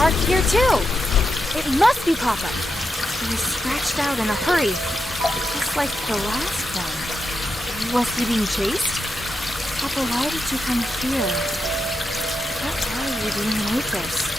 marked here too. It must be Papa. He was scratched out in a hurry, just like the last one. Was he being chased? Papa, why did you come here? What are you doing in Athos?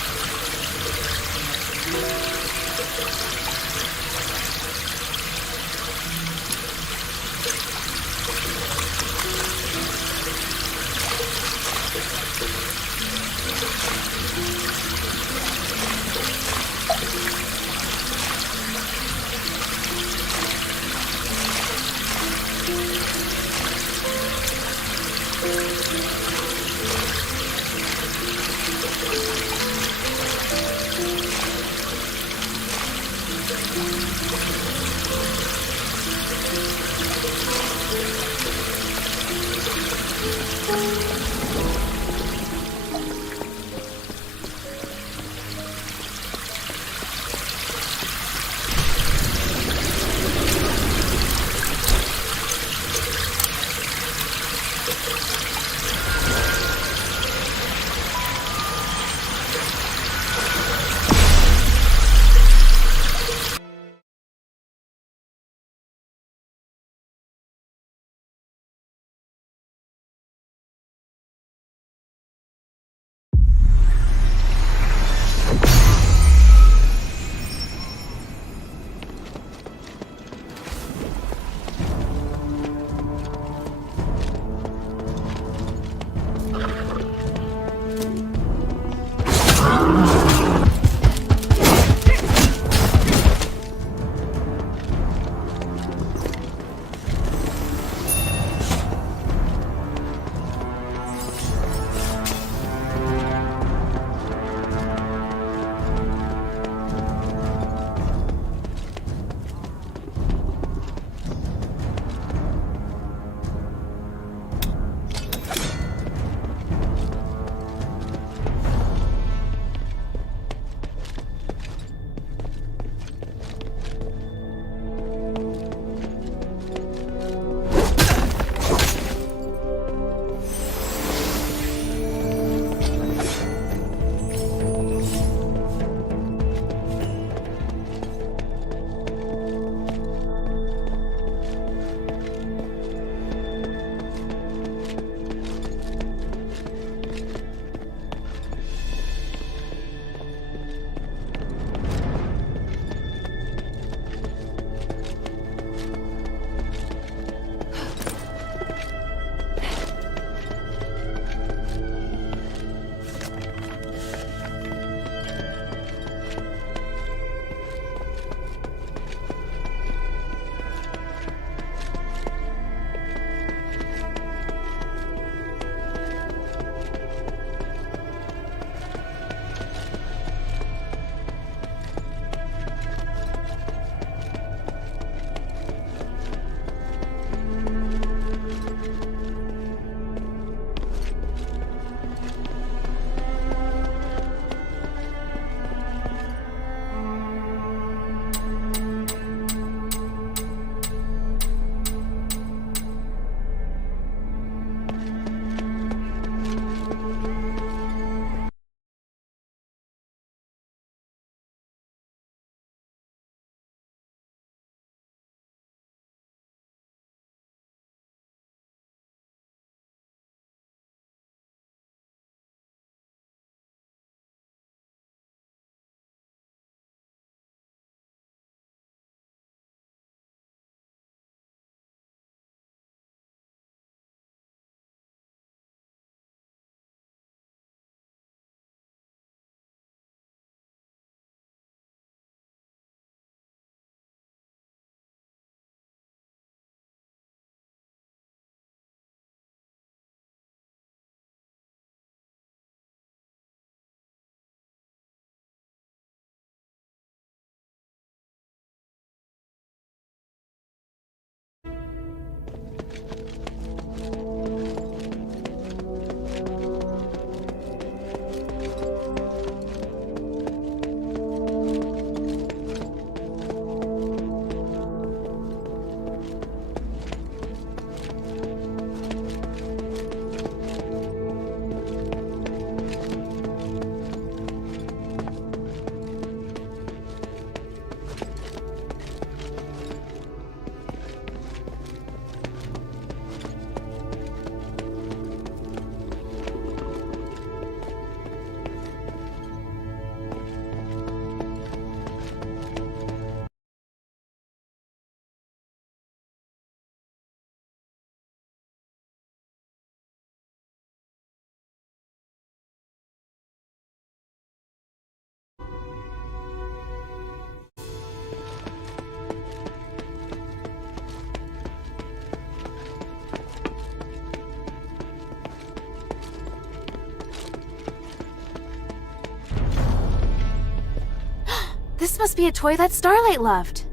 must be a toy that Starlight loved.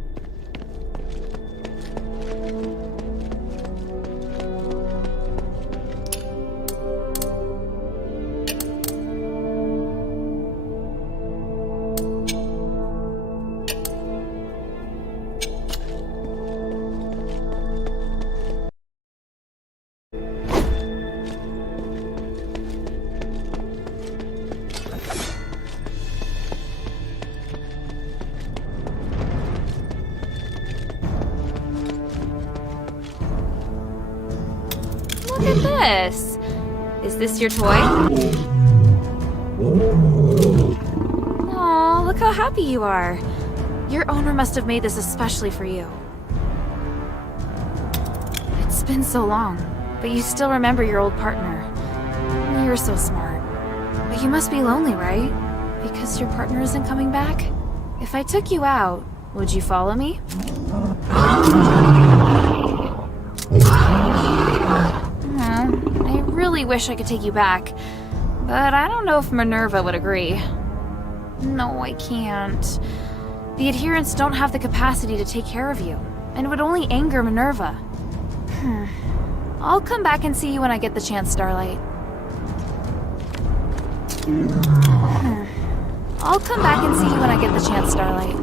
Look at this. Is this your toy? Aw, look how happy you are. Your owner must have made this especially for you. It's been so long, but you still remember your old partner. You're so smart. But you must be lonely, right? Because your partner isn't coming back? If I took you out, would you follow me? I really wish I could take you back, but I don't know if Minerva would agree. No, I can't. The adherents don't have the capacity to take care of you, and it would only anger Minerva. I'll come back and see you when I get the chance, Starlight. I'll come back and see you when I get the chance, Starlight.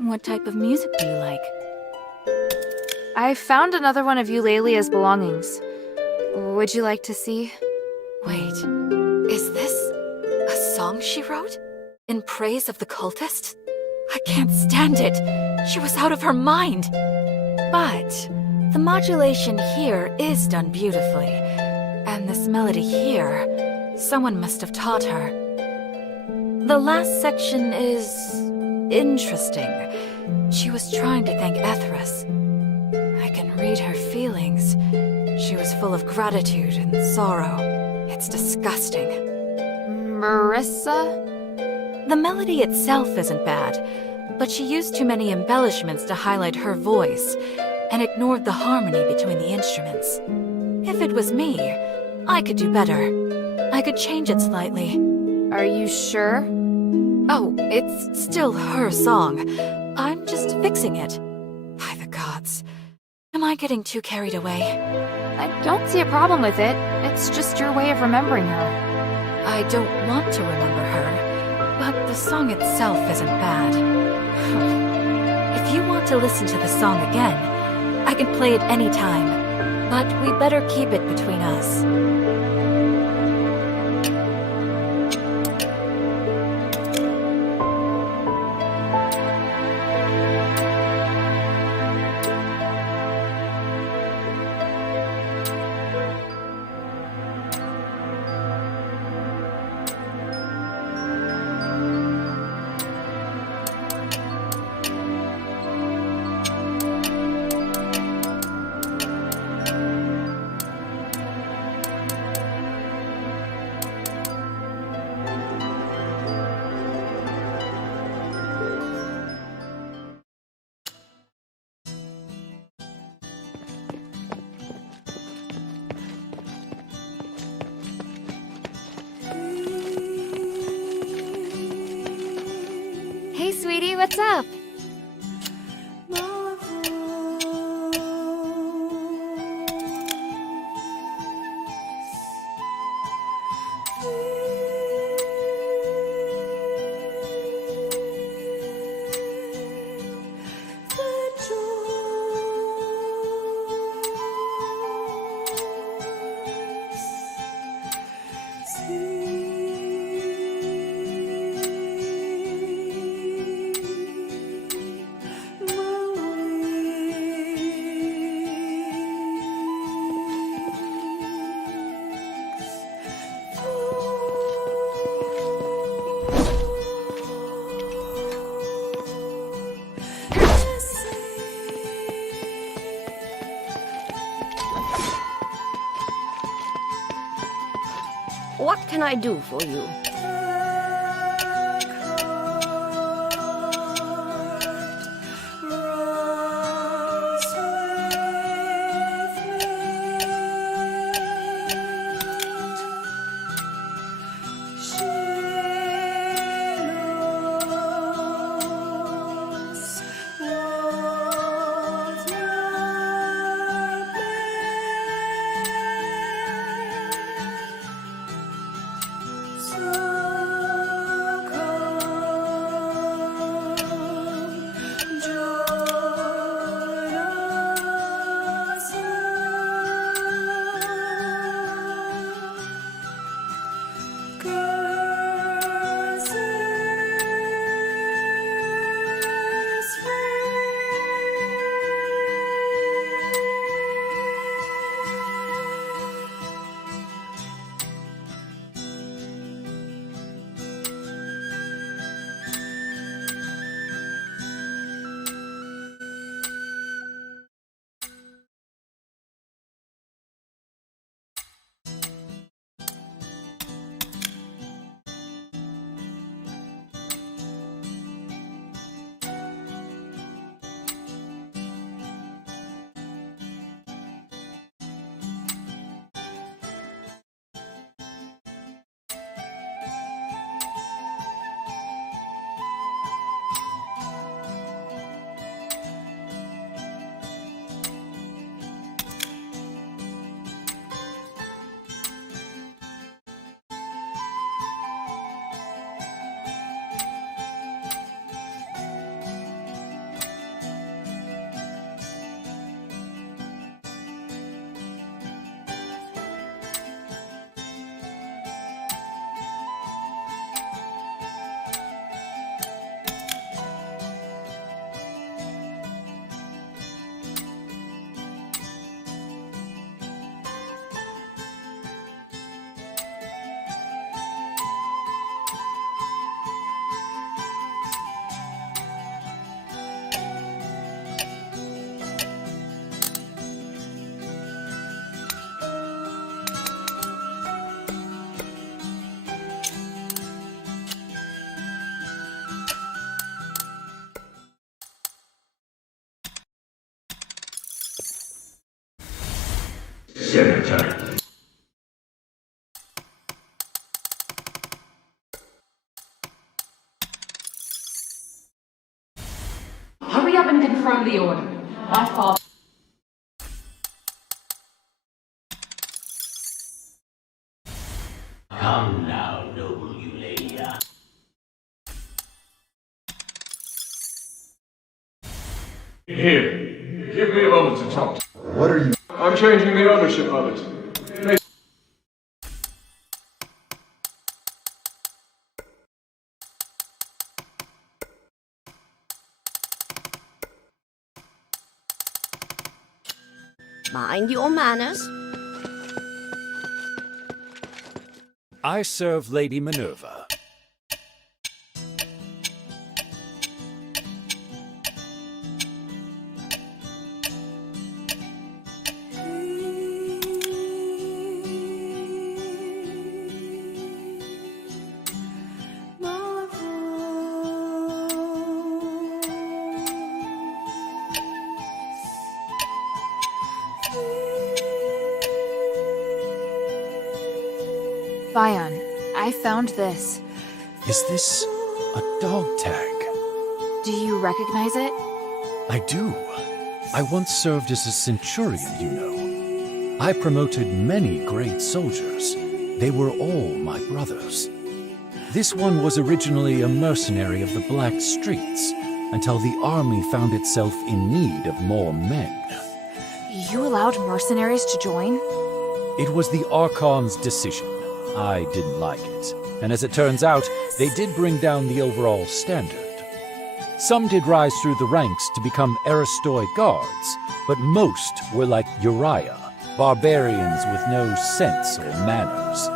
What type of music do you like? I found another one of Eulalia's belongings. Would you like to see? Wait, is this a song she wrote? In praise of the cultists? I can't stand it. She was out of her mind. But the modulation here is done beautifully. And this melody here, someone must have taught her. The last section is interesting. She was trying to thank Ethras. I can read her feelings. She was full of gratitude and sorrow. It's disgusting. Marissa? The melody itself isn't bad, but she used too many embellishments to highlight her voice and ignored the harmony between the instruments. If it was me, I could do better. I could change it slightly. Are you sure? Oh, it's still her song. I'm just fixing it. By the gods. Am I getting too carried away? I don't see a problem with it. It's just your way of remembering her. I don't want to remember her, but the song itself isn't bad. If you want to listen to the song again, I can play it any time, but we better keep it between us. Hey, sweetie, what's up? What can I do for you? Hurry up and confirm the order. My father. Come now, noble Eulalia. Here, give me a moment to talk. What are you? I'm changing the ownership of it. Mind your manners. I serve Lady Minerva. Vion, I found this. Is this a dog tag? Do you recognize it? I do. I once served as a centurion, you know. I promoted many great soldiers. They were all my brothers. This one was originally a mercenary of the Black Streets, until the army found itself in need of more men. You allowed mercenaries to join? It was the Archon's decision. I didn't like it, and as it turns out, they did bring down the overall standard. Some did rise through the ranks to become Aristoi guards, but most were like Uriah, barbarians with no sense or manners.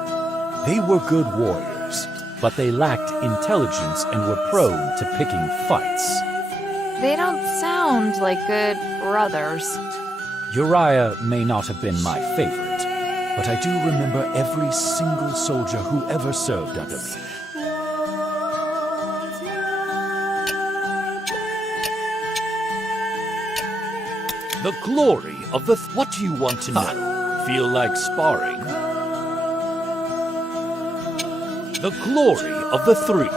They were good warriors, but they lacked intelligence and were prone to picking fights. They don't sound like good brothers. Uriah may not have been my favorite. but I do remember every single soldier who ever served under me. The glory of the... What do you want to know? Feel like sparring? The glory of the three.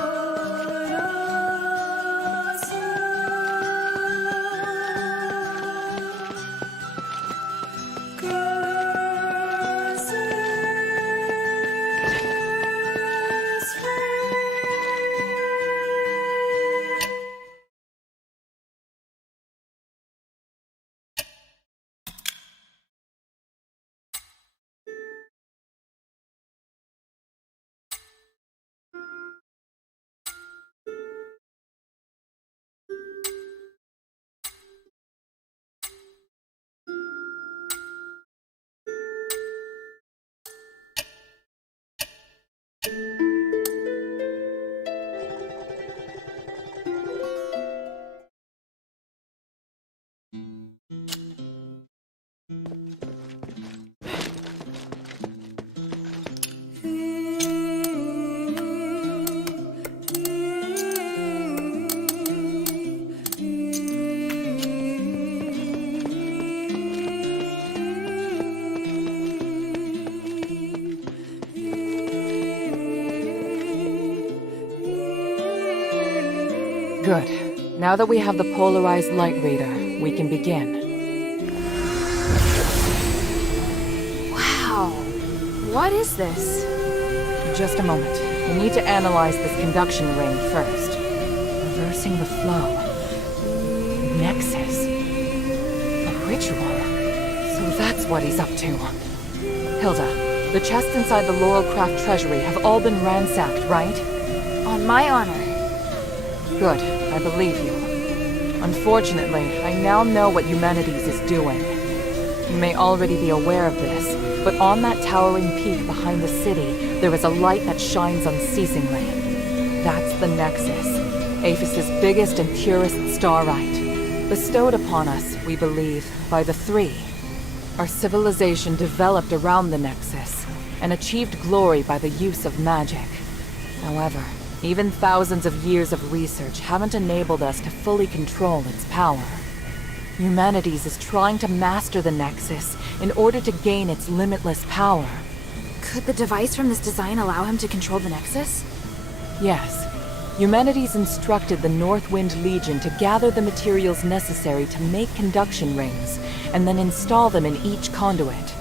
Good. Now that we have the polarized light reader, we can begin. Wow. What is this? Just a moment. We need to analyze this conduction ring first. Reversing the flow. Nexus. A ritual. So that's what he's up to. Hilda, the chests inside the Laurelcraft treasury have all been ransacked, right? On my honor. Good. I believe you. Unfortunately, I now know what Eumenides is doing. You may already be aware of this, but on that towering peak behind the city, there is a light that shines unceasingly. That's the Nexus, Aphis' biggest and purest starlight, bestowed upon us, we believe, by the Three. Our civilization developed around the Nexus, and achieved glory by the use of magic. However, even thousands of years of research haven't enabled us to fully control its power. Eumenides is trying to master the Nexus in order to gain its limitless power. Could the device from this design allow him to control the Nexus? Yes. Eumenides instructed the Northwind Legion to gather the materials necessary to make conduction rings, and then install them in each conduit.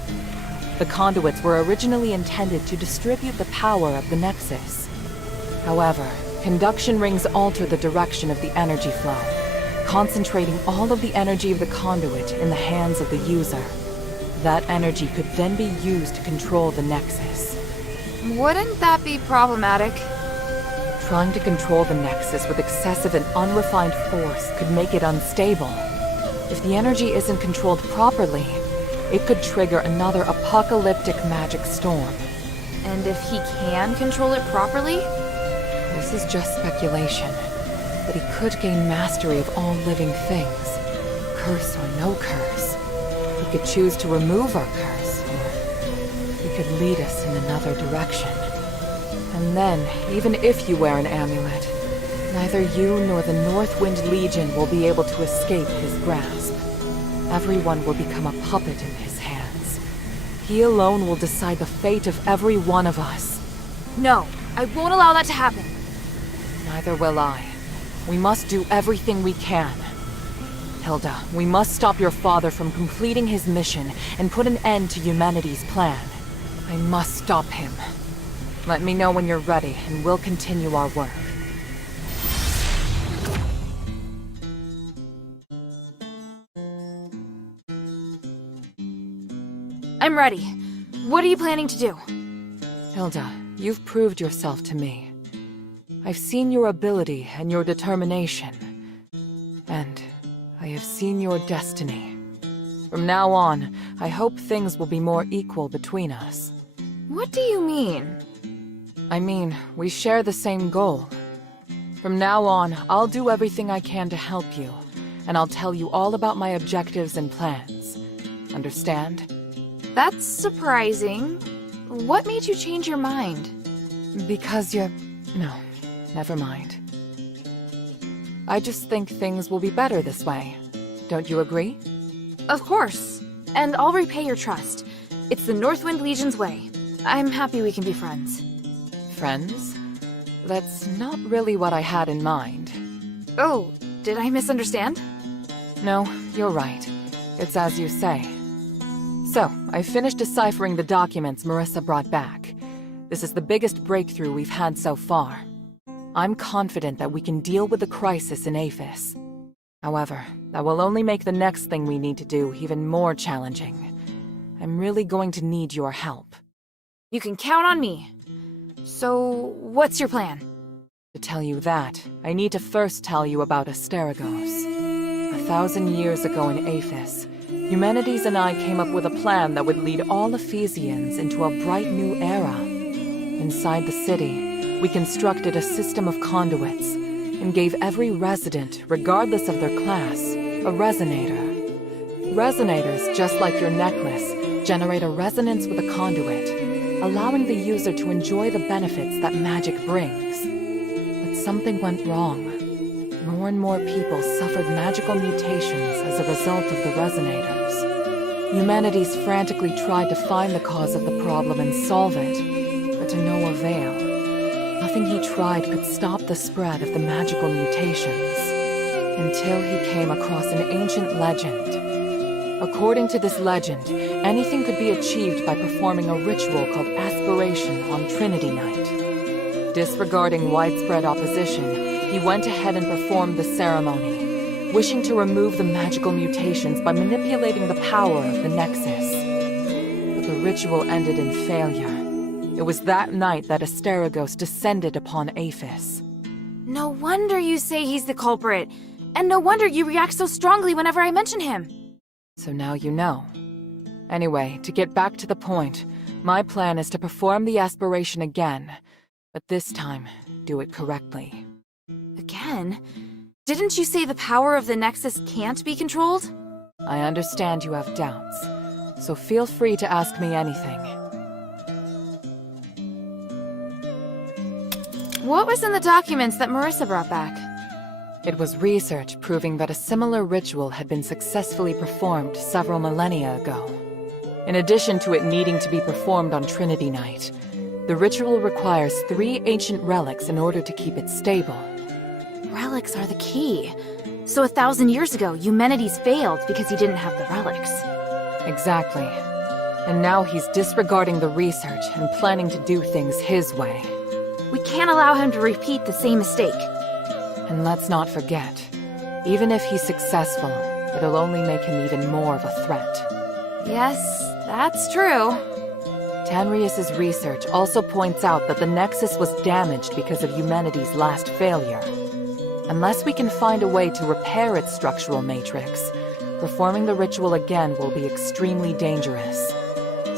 The conduits were originally intended to distribute the power of the Nexus. However, conduction rings alter the direction of the energy flow, concentrating all of the energy of the conduit in the hands of the user. That energy could then be used to control the Nexus. Wouldn't that be problematic? Trying to control the Nexus with excessive and unrefined force could make it unstable. If the energy isn't controlled properly, it could trigger another apocalyptic magic storm. And if he can control it properly? This is just speculation, but he could gain mastery of all living things. Curse or no curse. He could choose to remove our curse, or he could lead us in another direction. And then, even if you wear an amulet, neither you nor the Northwind Legion will be able to escape his grasp. Everyone will become a puppet in his hands. He alone will decide the fate of every one of us. No, I won't allow that to happen. Neither will I. We must do everything we can. Hilda, we must stop your father from completing his mission and put an end to Eumenides' plan. I must stop him. Let me know when you're ready, and we'll continue our work. I'm ready. What are you planning to do? Hilda, you've proved yourself to me. I've seen your ability and your determination. And I have seen your destiny. From now on, I hope things will be more equal between us. What do you mean? I mean, we share the same goal. From now on, I'll do everything I can to help you, and I'll tell you all about my objectives and plans. Understand? That's surprising. What made you change your mind? Because you're... No, never mind. I just think things will be better this way. Don't you agree? Of course. And I'll repay your trust. It's the Northwind Legion's way. I'm happy we can be friends. Friends? That's not really what I had in mind. Oh, did I misunderstand? No, you're right. It's as you say. So, I finished deciphering the documents Marissa brought back. This is the biggest breakthrough we've had so far. I'm confident that we can deal with the crisis in Aphis. However, that will only make the next thing we need to do even more challenging. I'm really going to need your help. You can count on me. So, what's your plan? To tell you that, I need to first tell you about Asterigos. 1,000 years ago in Aphis, Eumenides and I came up with a plan that would lead all Ephesians into a bright new era. Inside the city, we constructed a system of conduits and gave every resident, regardless of their class, a resonator. Resonators, just like your necklace, generate a resonance with a conduit, allowing the user to enjoy the benefits that magic brings. But something went wrong. More and more people suffered magical mutations as a result of the resonators. Eumenides frantically tried to find the cause of the problem and solve it, but to no avail. Nothing he tried could stop the spread of the magical mutations, until he came across an ancient legend. According to this legend, anything could be achieved by performing a ritual called aspiration on Trinity Night. Disregarding widespread opposition, he went ahead and performed the ceremony, wishing to remove the magical mutations by manipulating the power of the Nexus. But the ritual ended in failure. It was that night that Asterigos descended upon Aphis. No wonder you say he's the culprit. And no wonder you react so strongly whenever I mention him. So now you know. Anyway, to get back to the point, my plan is to perform the aspiration again, but this time, do it correctly. Again? Didn't you say the power of the Nexus can't be controlled? I understand you have doubts, so feel free to ask me anything. What was in the documents that Marissa brought back? It was research proving that a similar ritual had been successfully performed several millennia ago. In addition to it needing to be performed on Trinity Night, the ritual requires 3 ancient relics in order to keep it stable. Relics are the key. So 1,000 years ago, Eumenides failed because he didn't have the relics. Exactly. And now he's disregarding the research and planning to do things his way. We can't allow him to repeat the same mistake. And let's not forget, even if he's successful, it'll only make him even more of a threat. Yes, that's true. Tanrius's research also points out that the Nexus was damaged because of Eumenides' last failure. Unless we can find a way to repair its structural matrix, performing the ritual again will be extremely dangerous.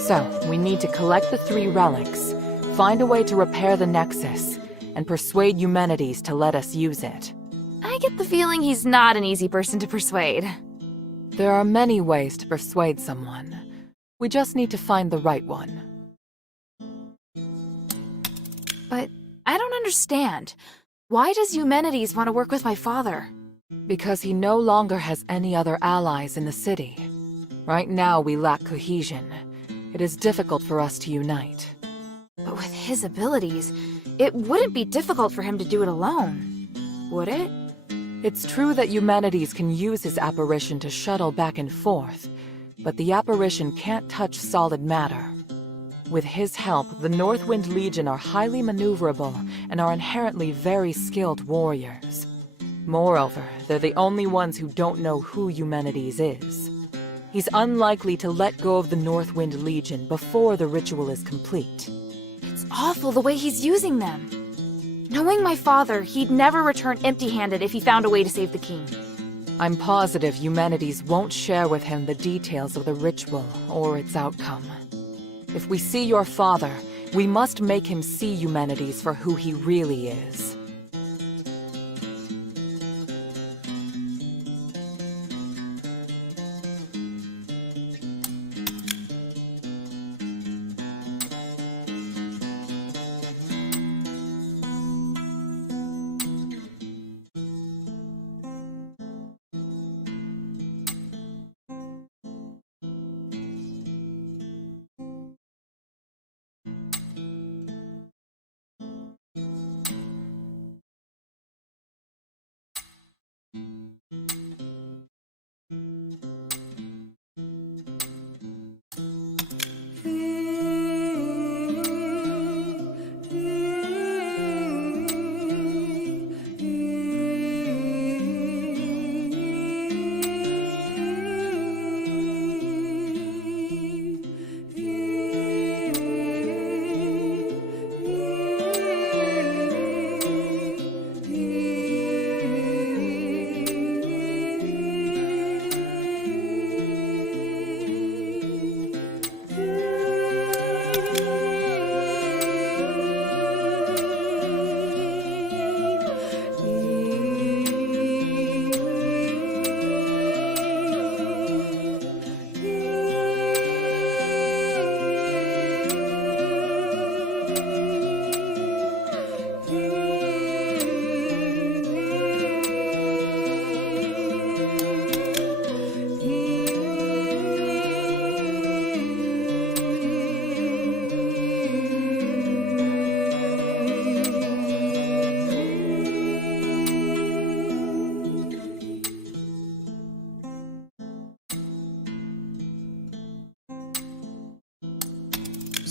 So, we need to collect the 3 relics, find a way to repair the Nexus, and persuade Eumenides to let us use it. I get the feeling he's not an easy person to persuade. There are many ways to persuade someone. We just need to find the right one. But I don't understand. Why does Eumenides want to work with my father? Because he no longer has any other allies in the city. Right now we lack cohesion. It is difficult for us to unite. But with his abilities, it wouldn't be difficult for him to do it alone, would it? It's true that Eumenides can use his apparition to shuttle back and forth, but the apparition can't touch solid matter. With his help, the Northwind Legion are highly maneuverable and are inherently very skilled warriors. Moreover, they're the only ones who don't know who Eumenides is. He's unlikely to let go of the Northwind Legion before the ritual is complete. It's awful the way he's using them. Knowing my father, he'd never return empty-handed if he found a way to save the king. I'm positive Eumenides won't share with him the details of the ritual or its outcome. If we see your father, we must make him see Eumenides for who he really is.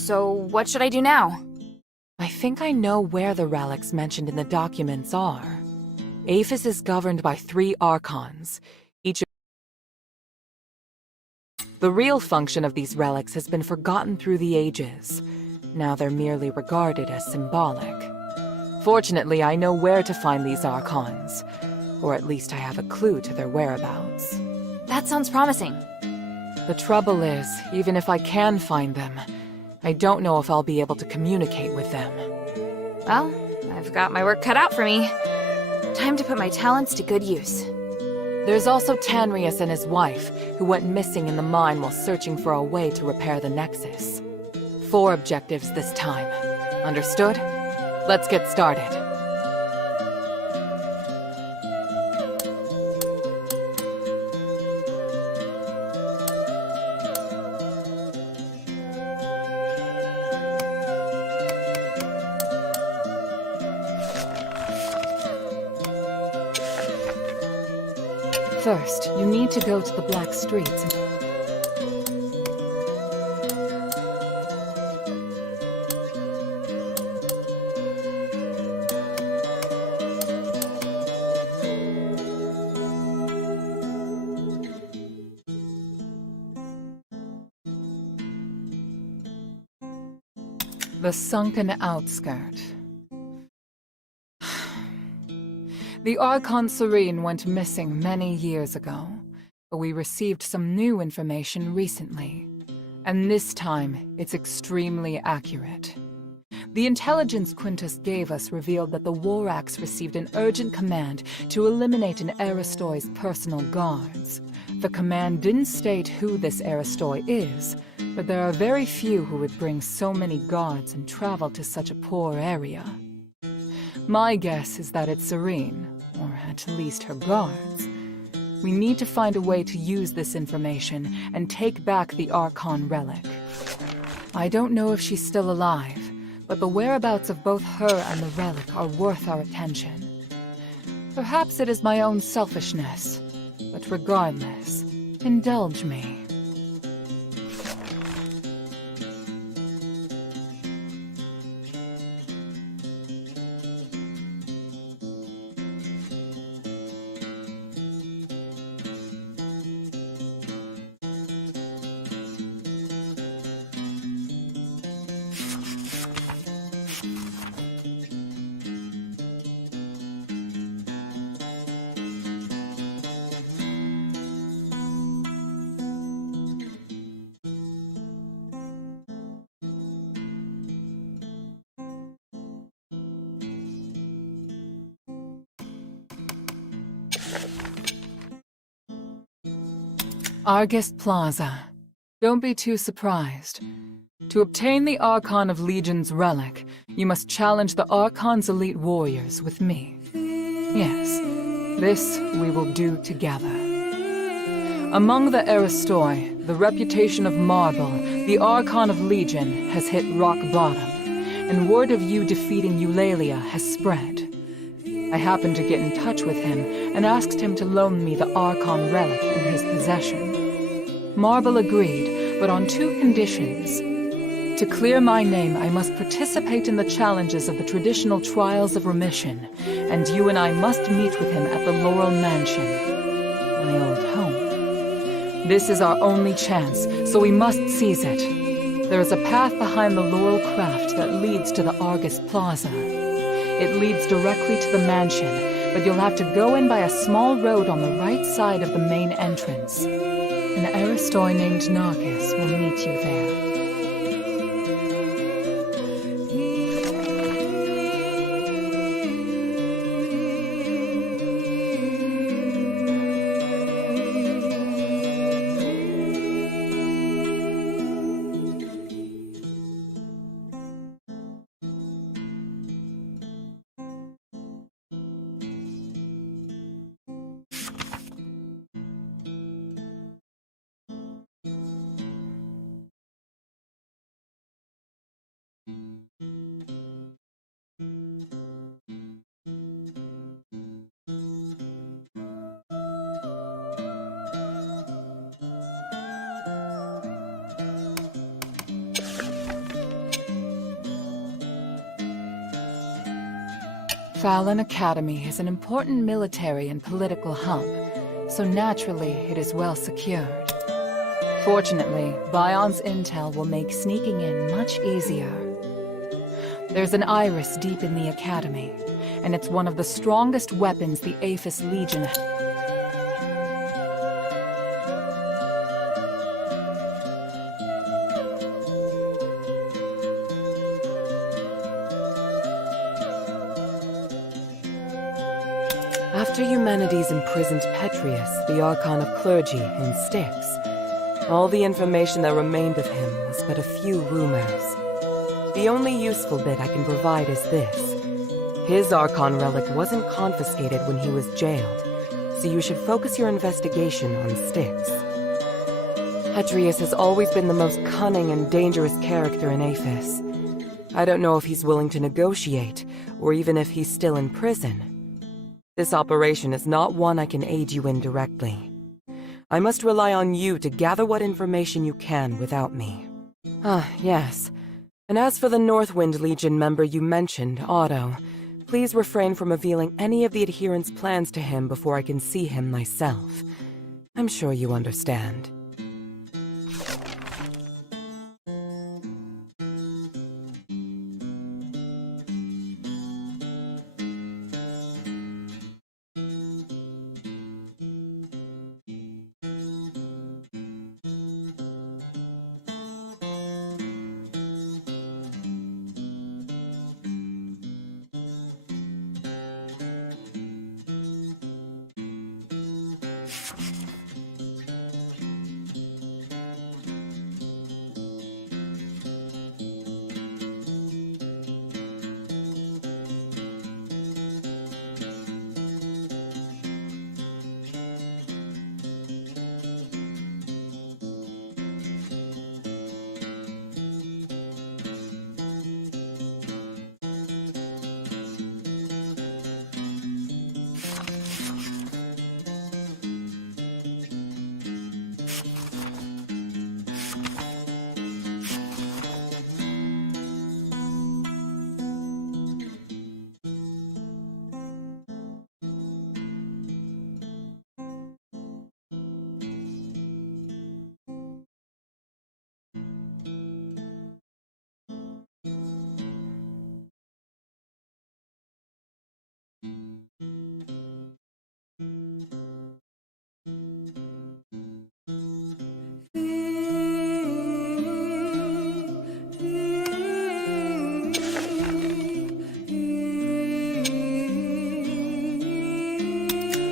So, what should I do now? I think I know where the relics mentioned in the documents are. Aphis is governed by 3 archons. The real function of these relics has been forgotten through the ages. Now they're merely regarded as symbolic. Fortunately, I know where to find these archons. Or at least I have a clue to their whereabouts. That sounds promising. The trouble is, even if I can find them, I don't know if I'll be able to communicate with them. Well, I've got my work cut out for me. Time to put my talents to good use. There's also Tanrius and his wife, who went missing in the mine while searching for a way to repair the Nexus. 4 objectives this time. Understood? Let's get started. First, you need to go to the Black Streets and... The sunken outskirt. The Archon Serene went missing many years ago, but we received some new information recently. And this time, it's extremely accurate. The intelligence Quintus gave us revealed that the Warax received an urgent command to eliminate an Aristoi's personal guards. The command didn't state who this Aristoi is, but there are very few who would bring so many guards and travel to such a poor area. My guess is that it's Serene, or at least her guards. We need to find a way to use this information and take back the Archon relic. I don't know if she's still alive, but the whereabouts of both her and the relic are worth our attention. Perhaps it is my own selfishness, but regardless, indulge me. Argus Plaza. Don't be too surprised. To obtain the Archon of Legion's relic, you must challenge the Archon's elite warriors with me. Yes, this we will do together. Among the Aristoi, the reputation of Marble, the Archon of Legion, has hit rock bottom, and word of you defeating Eulalia has spread. I happened to get in touch with him and asked him to loan me the Archon relic in his possession. Marble agreed, but on 2 conditions. To clear my name, I must participate in the challenges of the traditional Trials of Remission, and you and I must meet with him at the Laurel Mansion, my old home. This is our only chance, so we must seize it. There is a path behind the Laurel Craft that leads to the Argus Plaza. It leads directly to the mansion, but you'll have to go in by a small road on the right side of the main entrance. An Aristoi named Narcus will meet you there. Fallon Academy is an important military and political hub, so naturally it is well secured. Fortunately, Bion's intel will make sneaking in much easier. There's an iris deep in the Academy, and it's one of the strongest weapons the Aphis Legion has. After Eumenides imprisoned Petrius, the Archon of Clergy, in Styx, all the information that remained of him was but a few rumors. The only useful bit I can provide is this. His Archon relic wasn't confiscated when he was jailed, so you should focus your investigation on Styx. Petrius has always been the most cunning and dangerous character in Aphis. I don't know if he's willing to negotiate, or even if he's still in prison. This operation is not one I can aid you in directly. I must rely on you to gather what information you can without me. Ah, yes. And as for the Northwind Legion member you mentioned, Otto, please refrain from revealing any of the adherents' plans to him before I can see him myself. I'm sure you understand.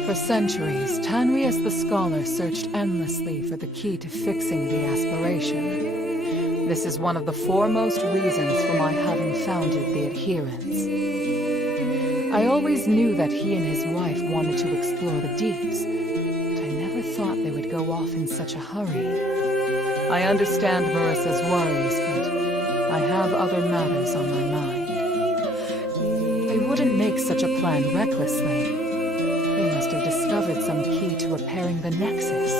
For centuries, Tanrius the Scholar searched endlessly for the key to fixing the aspiration. This is one of the foremost reasons for my having founded the Adherents. I always knew that he and his wife wanted to explore the deeps, but I never thought they would go off in such a hurry. I understand Marissa's worries, but I have other matters on my mind. They wouldn't make such a plan recklessly. They must have discovered some key to repairing the Nexus.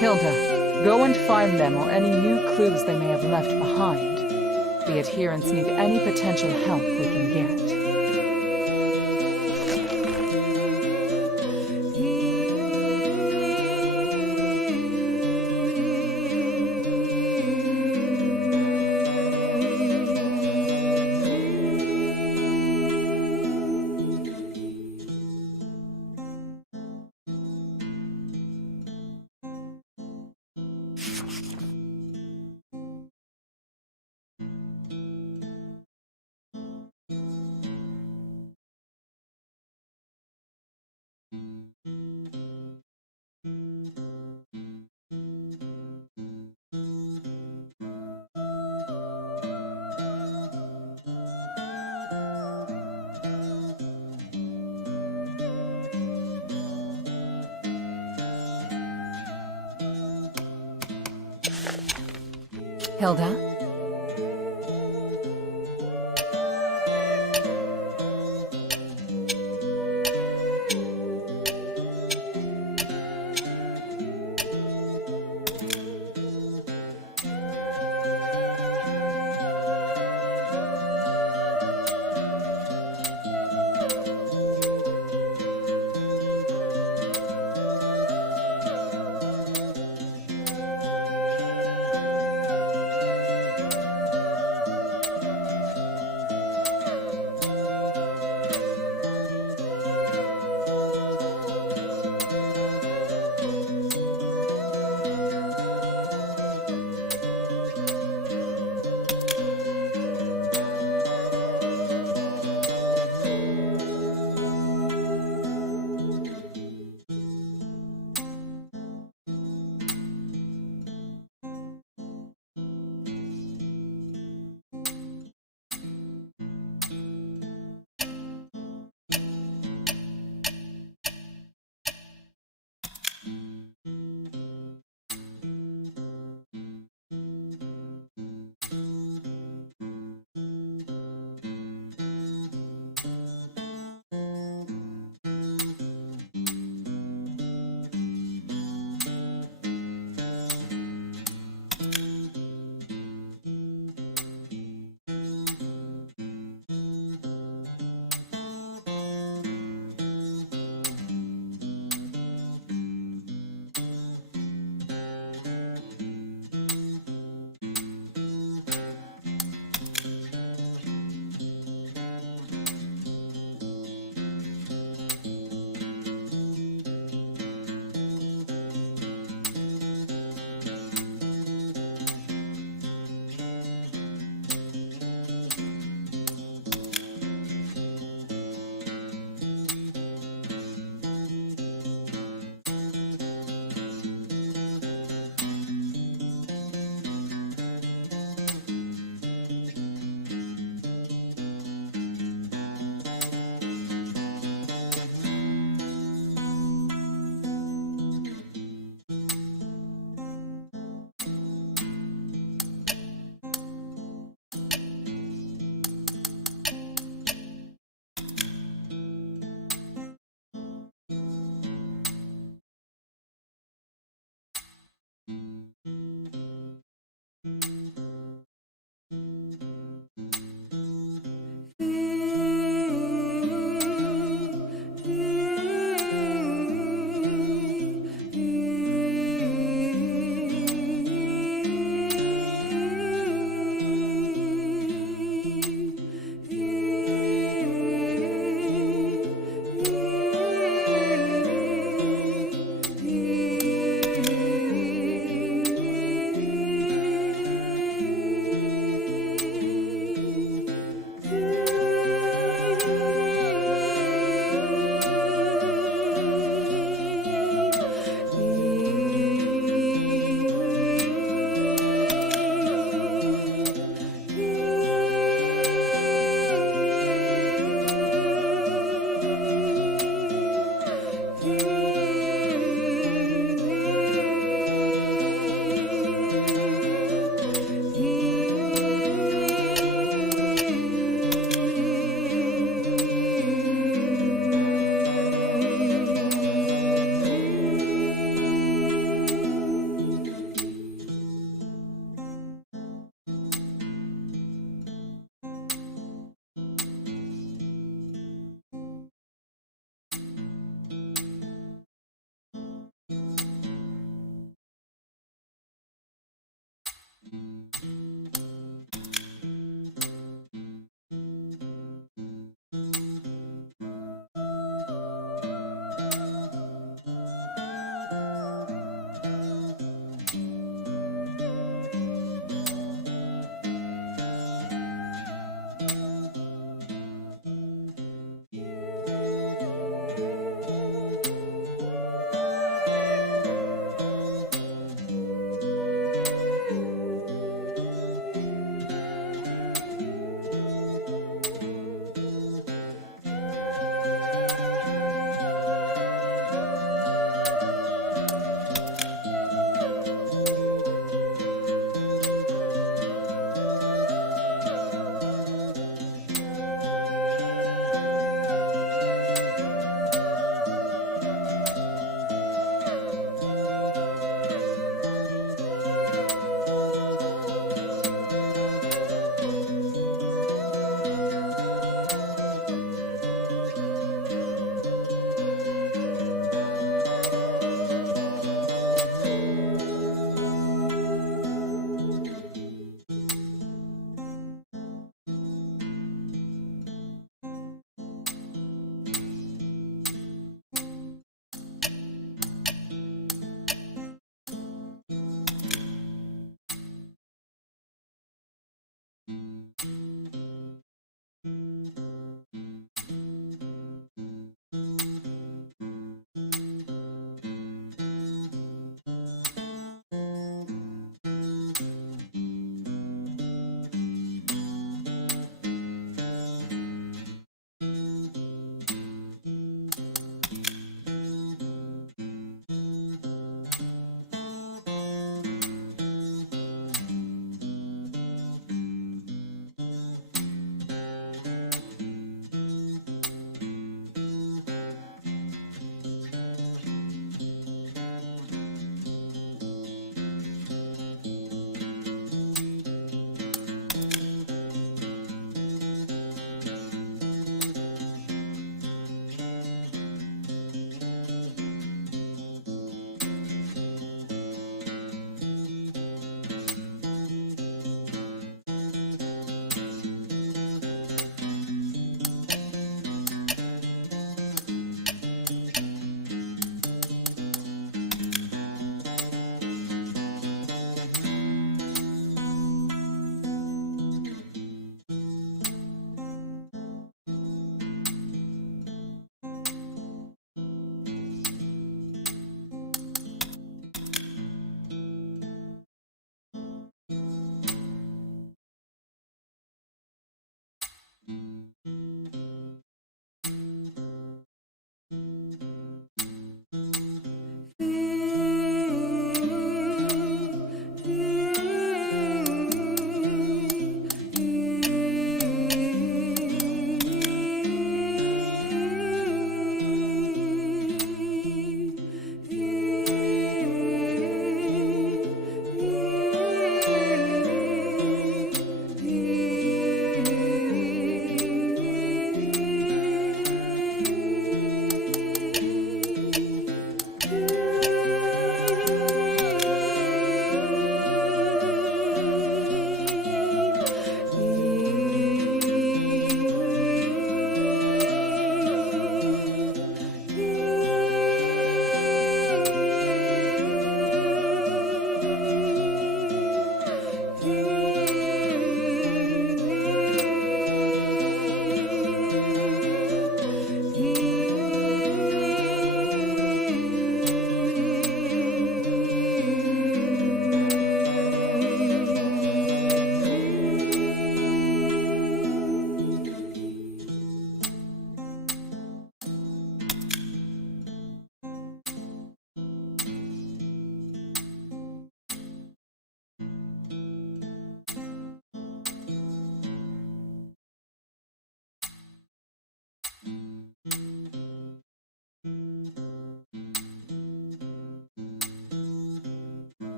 Hilda, go and find them or any new clues they may have left behind. The Adherents need any potential help we can get. Hilda?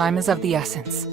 Time is of the essence.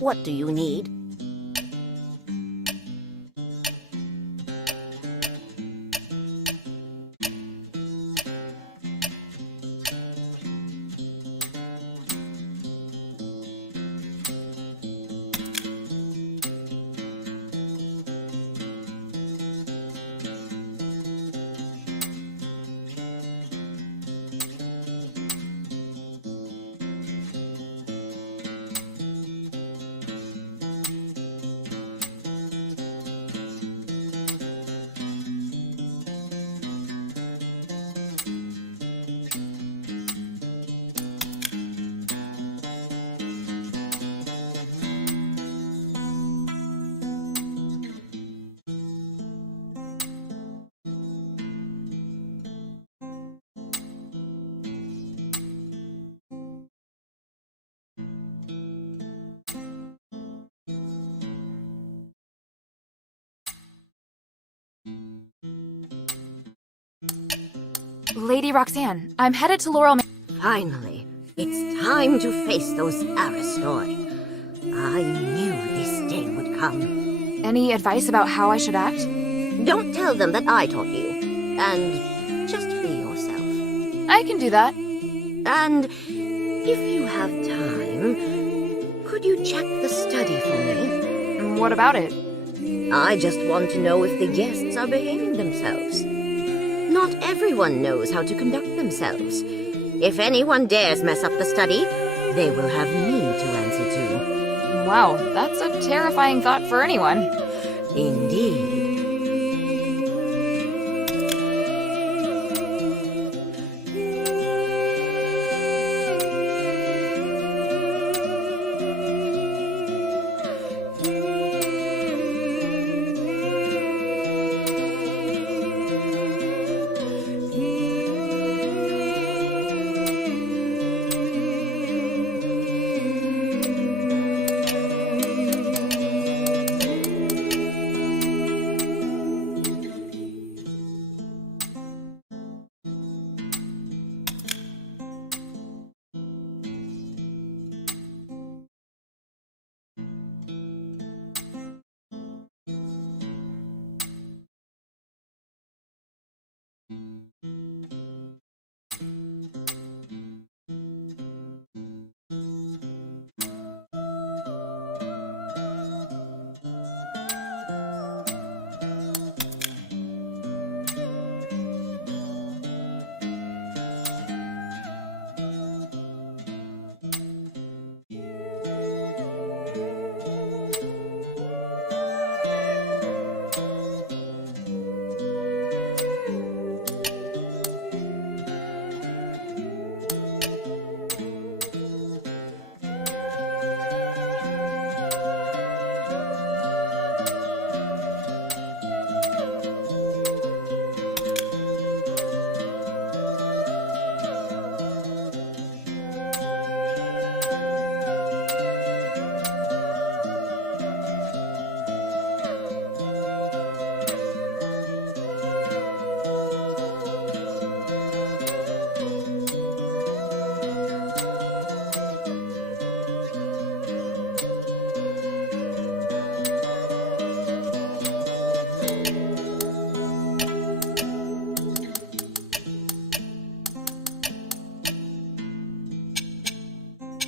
What do you need? Lady Roxanne, I'm headed to Laurel. Finally, it's time to face those Aristoi. I knew this day would come. Any advice about how I should act? Don't tell them that I taught you. And just be yourself. I can do that. And if you have time, could you check the study for me? What about it? I just want to know if the guests are behaving themselves. Not everyone knows how to conduct themselves. If anyone dares mess up the study, they will have me to answer to. Wow, that's a terrifying thought for anyone. Indeed.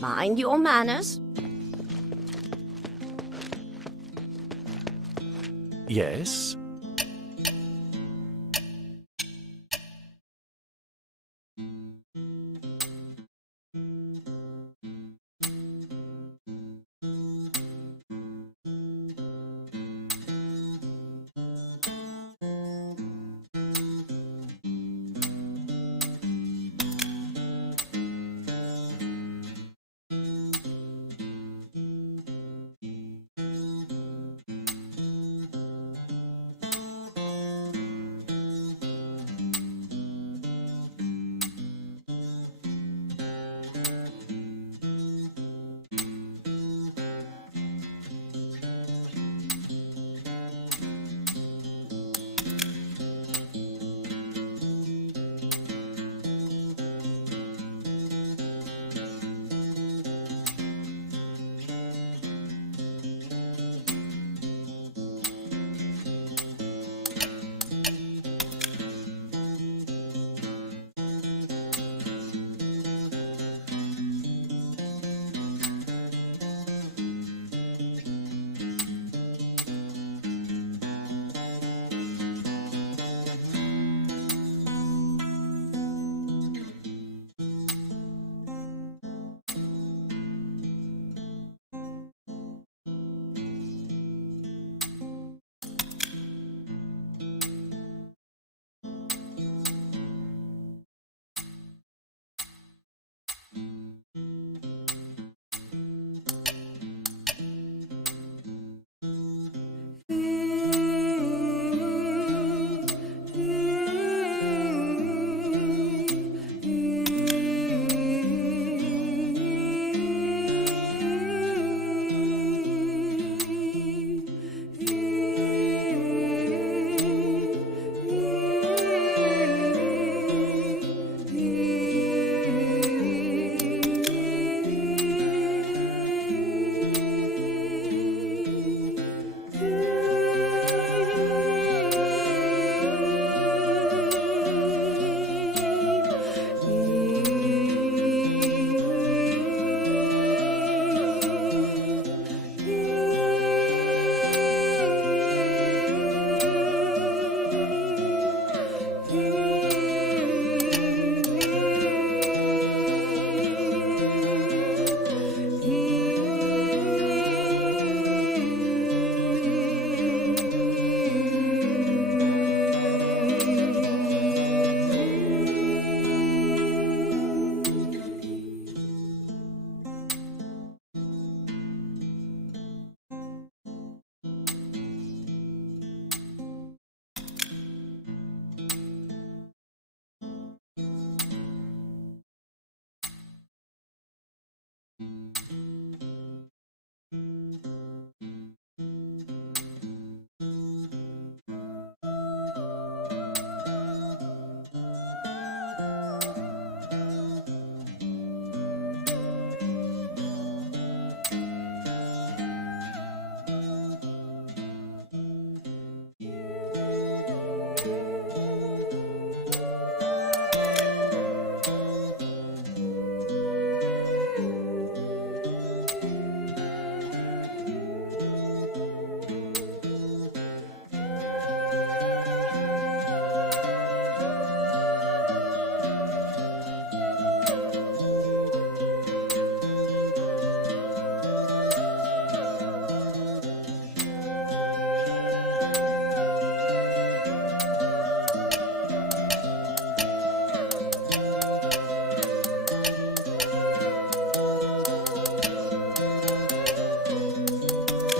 Mind your manners. Yes?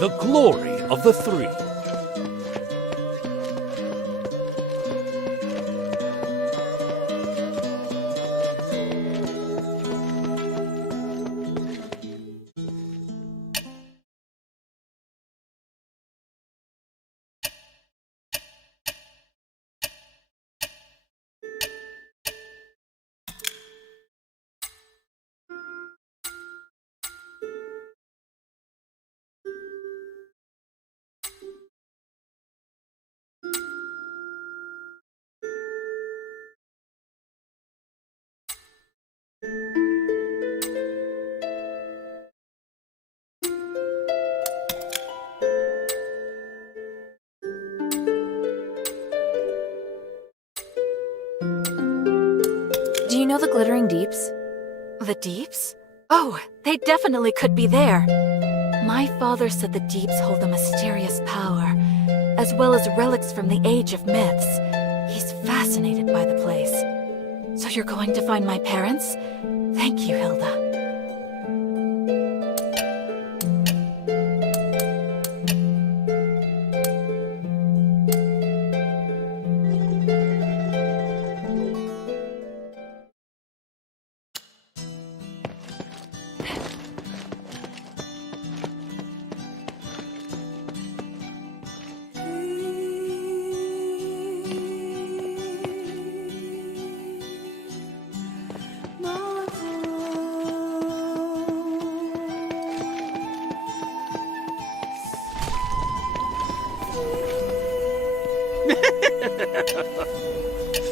The glory of the three. glittering deeps? The deeps? Oh, they definitely could be there. My father said the deeps hold a mysterious power, as well as relics from the age of myths. He's fascinated by the place. So you're going to find my parents? Thank you, Hilda.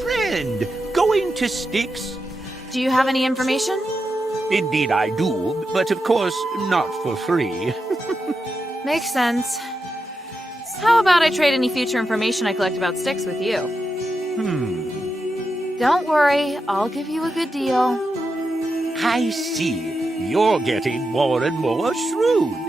Friend, going to Styx? Do you have any information? Indeed I do, but of course not for free. Makes sense. How about I trade any future information I collect about Styx with you? Don't worry, I'll give you a good deal. I see. You're getting more and more shrewd.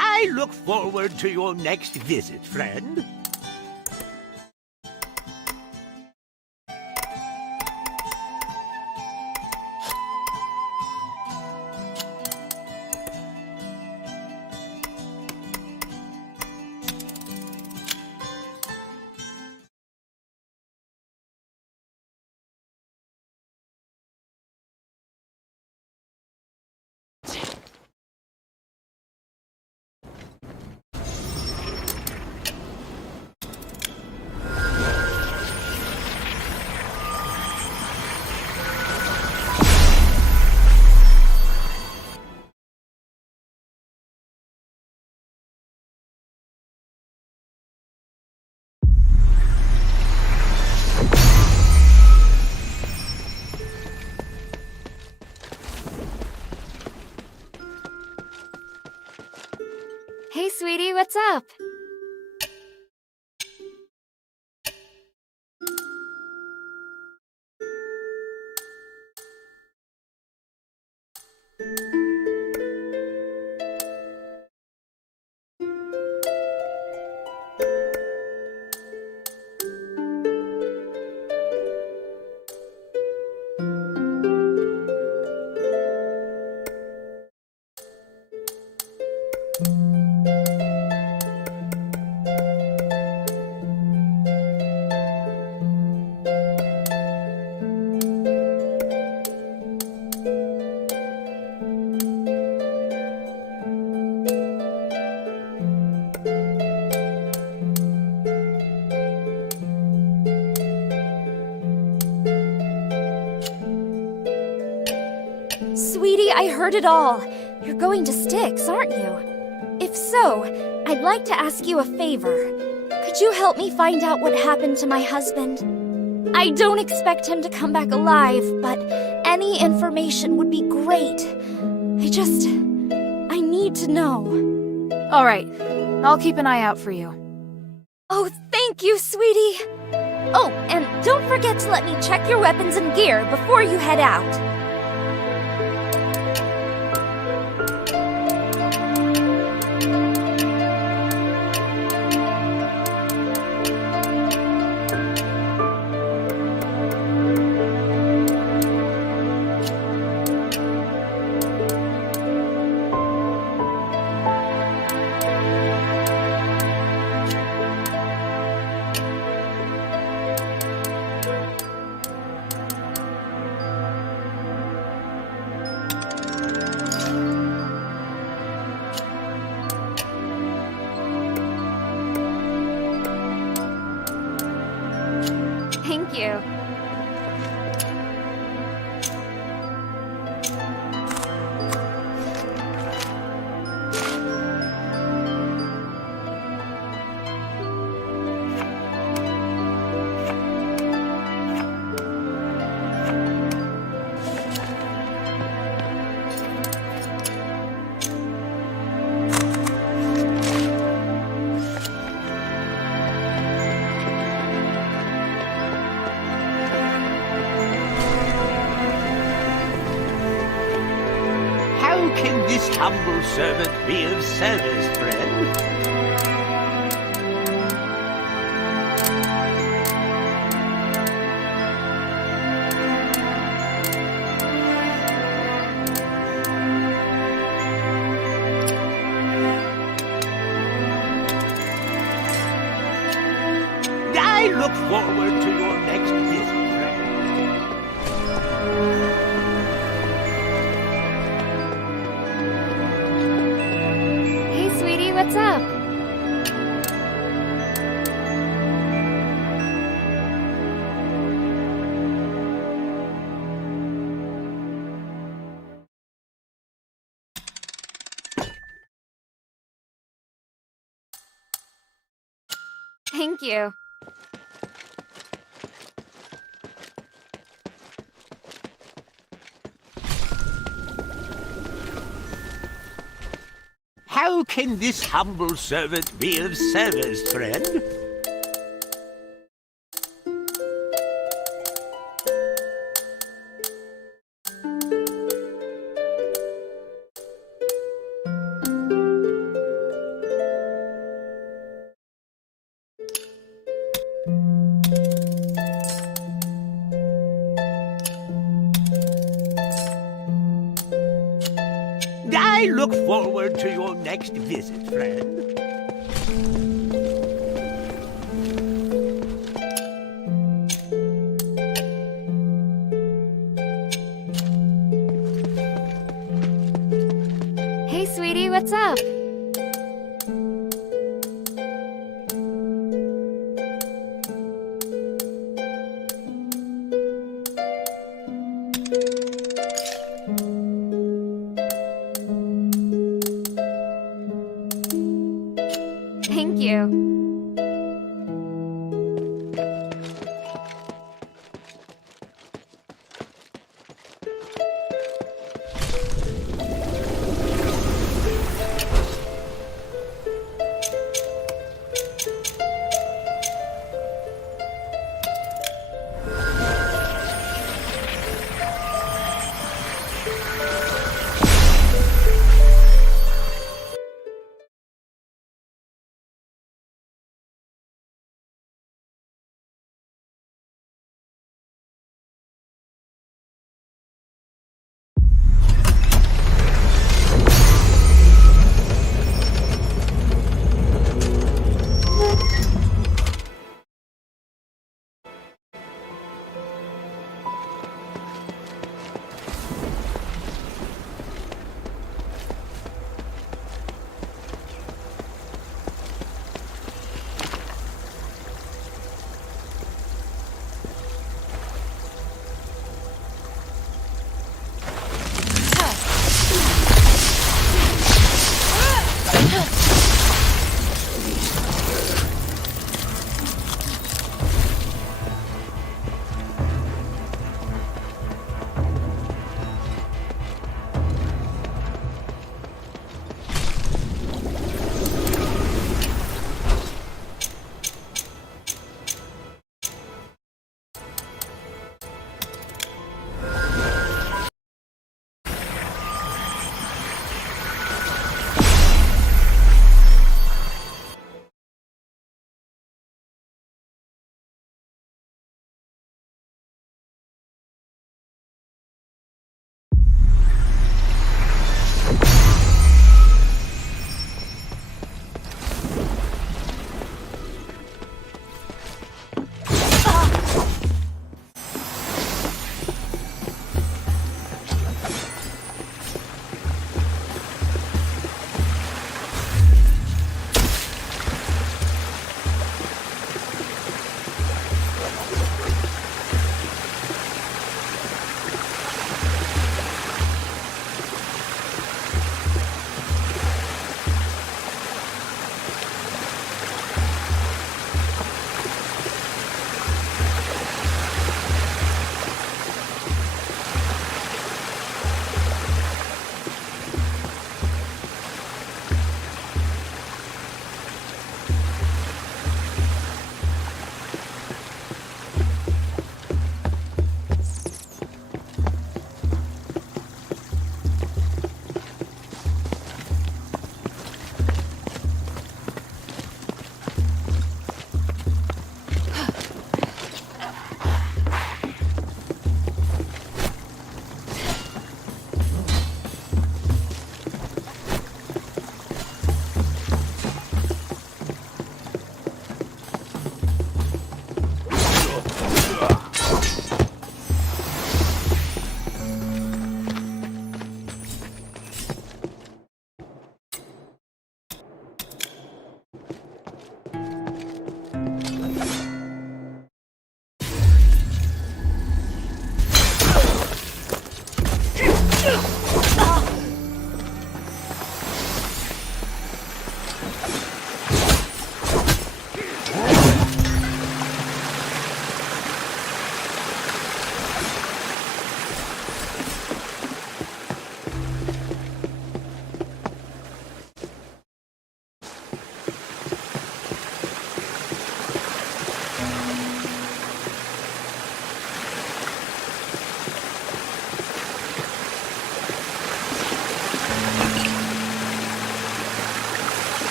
I look forward to your next visit, friend. Hey, sweetie, what's up? Sweetie, I heard it all. You're going to Styx, aren't you? If so, I'd like to ask you a favor. Could you help me find out what happened to my husband? I don't expect him to come back alive, but any information would be great. I need to know. All right, I'll keep an eye out for you. Oh, thank you, sweetie. Oh, and don't forget to let me check your weapons and gear before you head out. Thank you. How can this humble servant be of service, friend? I look forward to your next visit, friend. Hey, sweetie, what's up? Thank you. How can this humble servant be of service, friend? I look forward to your next visit, friend. Hey, sweetie, what's up? Thank you.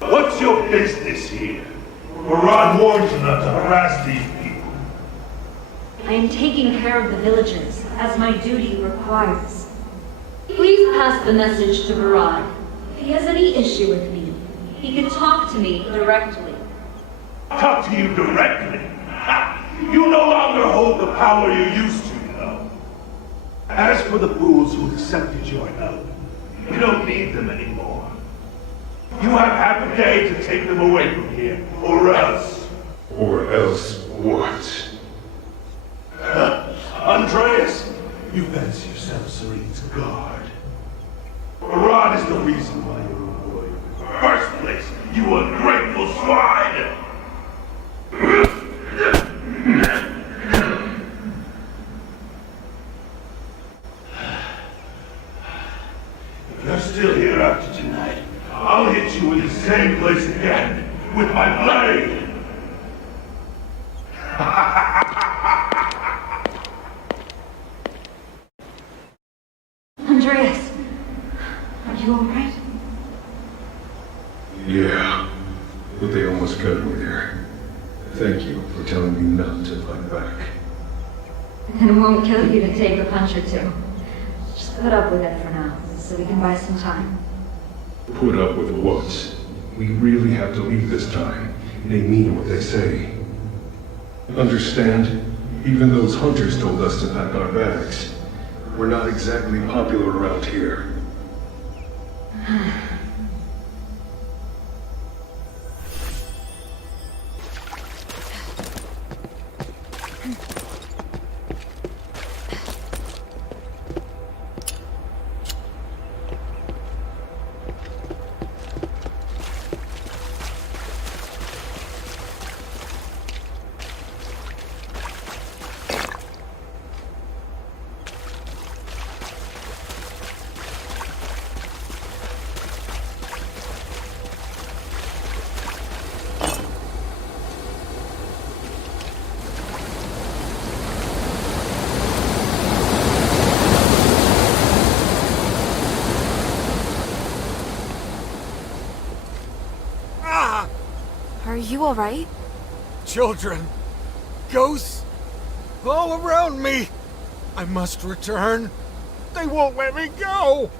What's your business here? Barad warned you not to harass these people. I am taking care of the villagers, as my duty requires. Please pass the message to Barad. If he has any issue with me, he can talk to me directly. Talk to you directly? Ha! You no longer hold the power you used to, you know. As for the fools who accepted your help, you don't need them anymore. You have half a day to take them away from here, or else. Or else what? Andreas, you fancy yourself Serene's guard. Barad is the reason why you're a warrior. In the first place, you ungrateful swine! If you're still here after tonight, I'll hit you in the same place again, with my blade! Andreas, are you alright? Yeah, but they almost got me there. Thank you for telling me not to fight back. And it won't kill you to take a punch or two. Just put up with it for now, so we can buy some time. Put up with what? We really have to leave this time. They mean what they say. Understand? Even those hunters told us to pack our bags. We're not exactly popular around here. Are you alright? Children, ghosts, all around me. I must return. They won't let me go.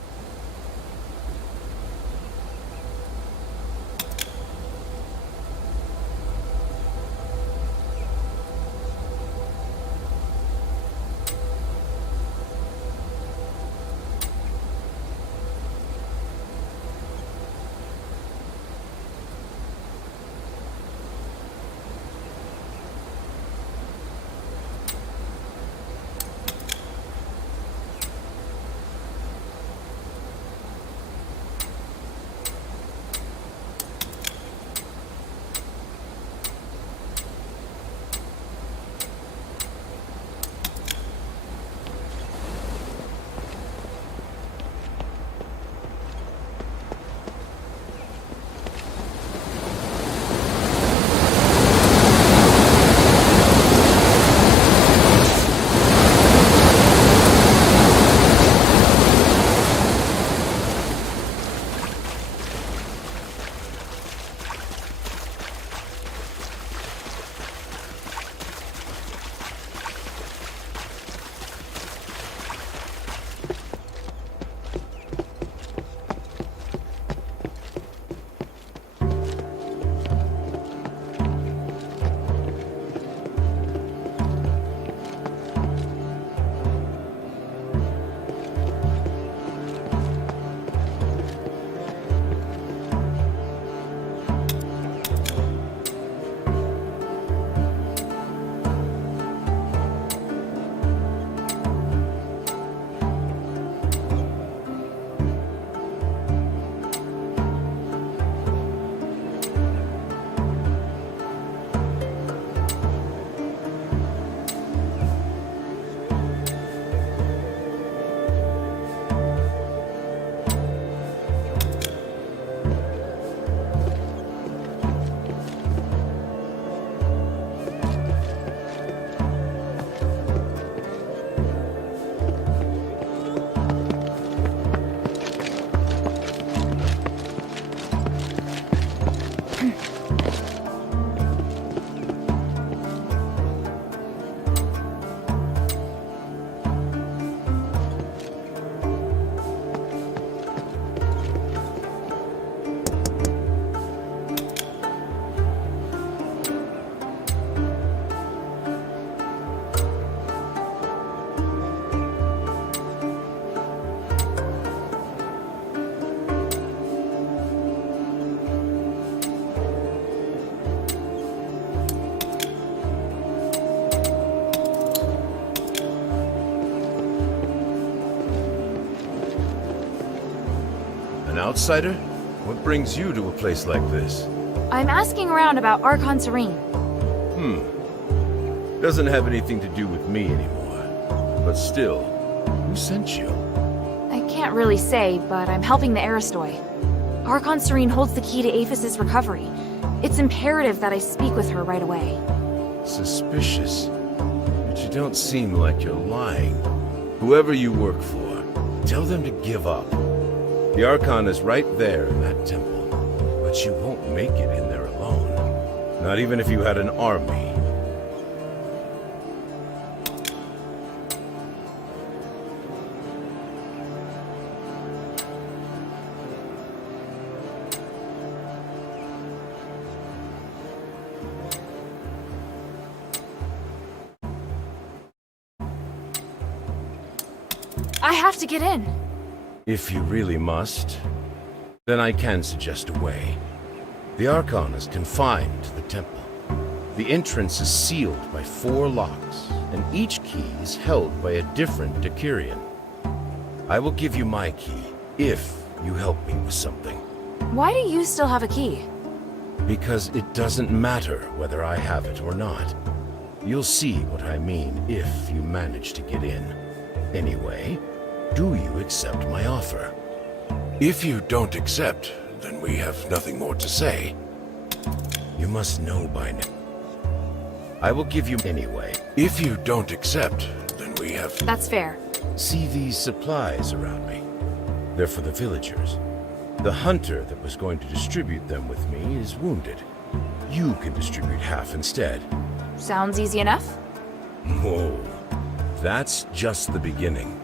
An outsider? What brings you to a place like this? I'm asking around about Archon Serene. Doesn't have anything to do with me anymore. But still, who sent you? I can't really say, but I'm helping the Aristoi. Archon Serene holds the key to Aphis' recovery. It's imperative that I speak with her right away. Suspicious. But you don't seem like you're lying. Whoever you work for, tell them to give up. The Archon is right there in that temple, but you won't make it in there alone. Not even if you had an army. I have to get in. If you really must, then I can suggest a way. The Archon is confined to the temple. The entrance is sealed by 4 locks, and each key is held by a different Decurion. I will give you my key, if you help me with something. Why do you still have a key? Because it doesn't matter whether I have it or not. You'll see what I mean if you manage to get in. Anyway, do you accept my offer? If you don't accept, then we have nothing more to say. You must know by now. I will give you anyway. If you don't accept, then we have... That's fair. See these supplies around me? They're for the villagers. The hunter that was going to distribute them with me is wounded. You can distribute half instead. Sounds easy enough. Whoa. That's just the beginning.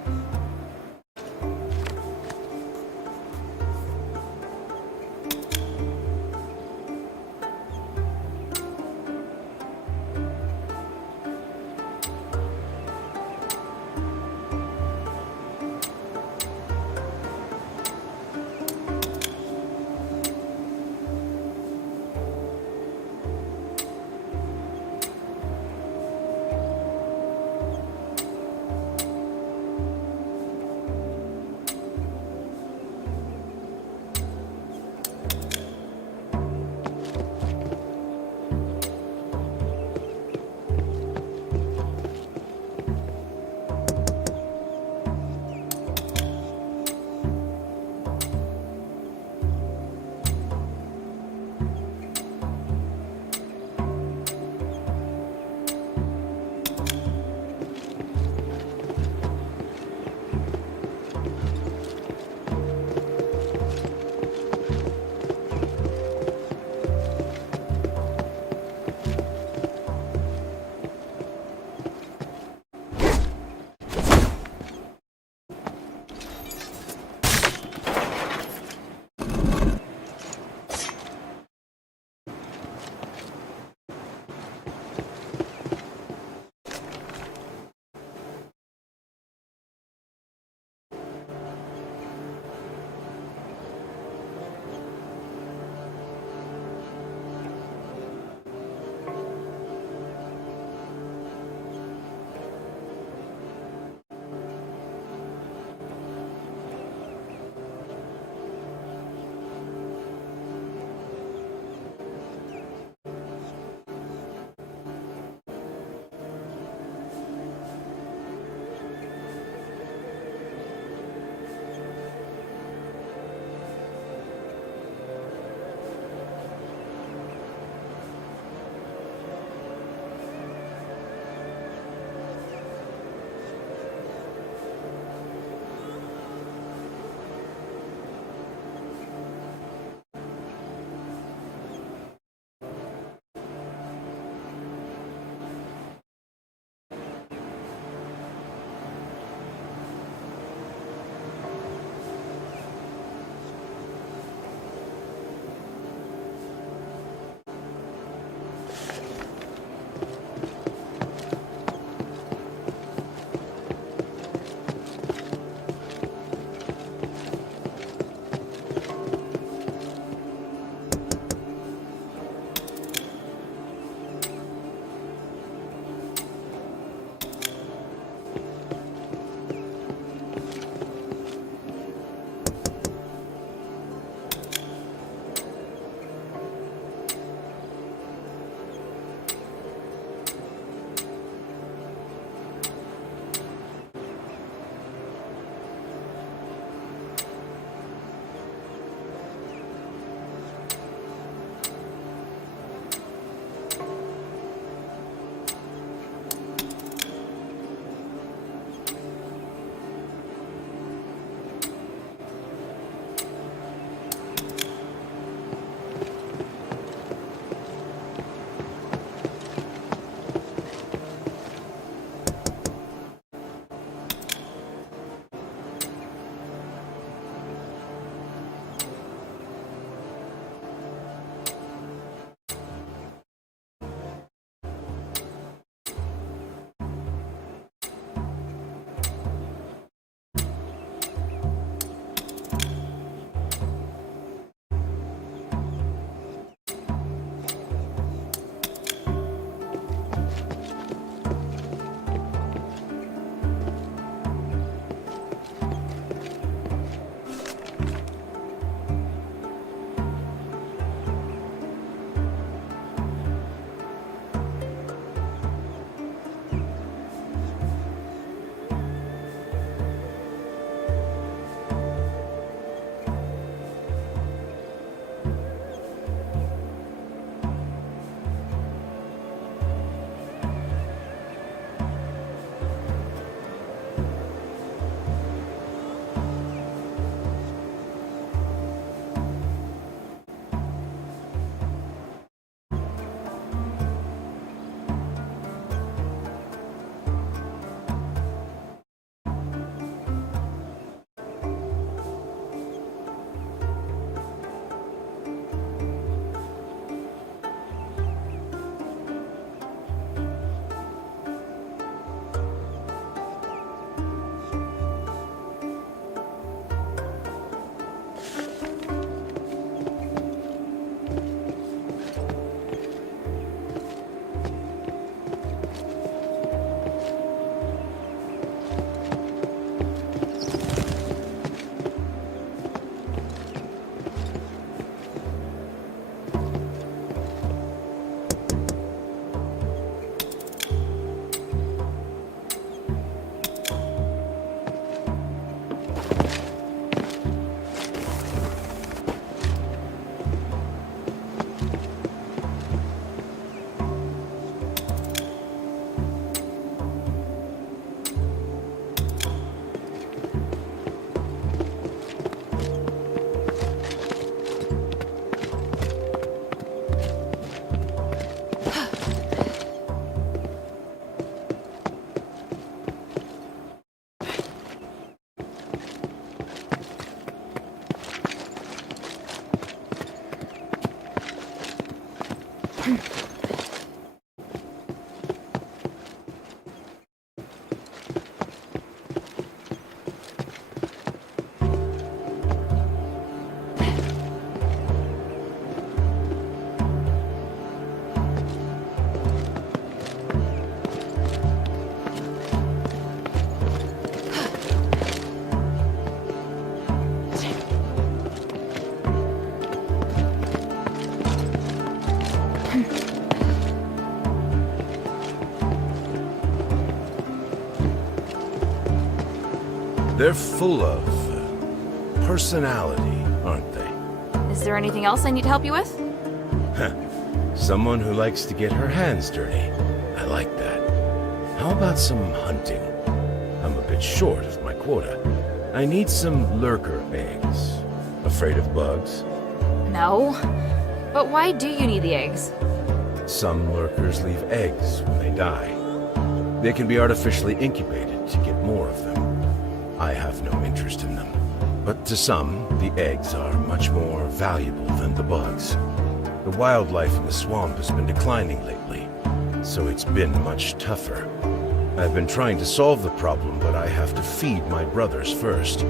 They're full of personality, aren't they? Is there anything else I need to help you with? Someone who likes to get her hands dirty. I like that. How about some hunting? I'm a bit short of my quota. I need some lurker eggs. Afraid of bugs? No. But why do you need the eggs? Some lurkers leave eggs when they die. They can be artificially incubated to get more of them. I have no interest in them. But to some, the eggs are much more valuable than the bugs. The wildlife in the swamp has been declining lately, so it's been much tougher. I've been trying to solve the problem, but I have to feed my brothers first.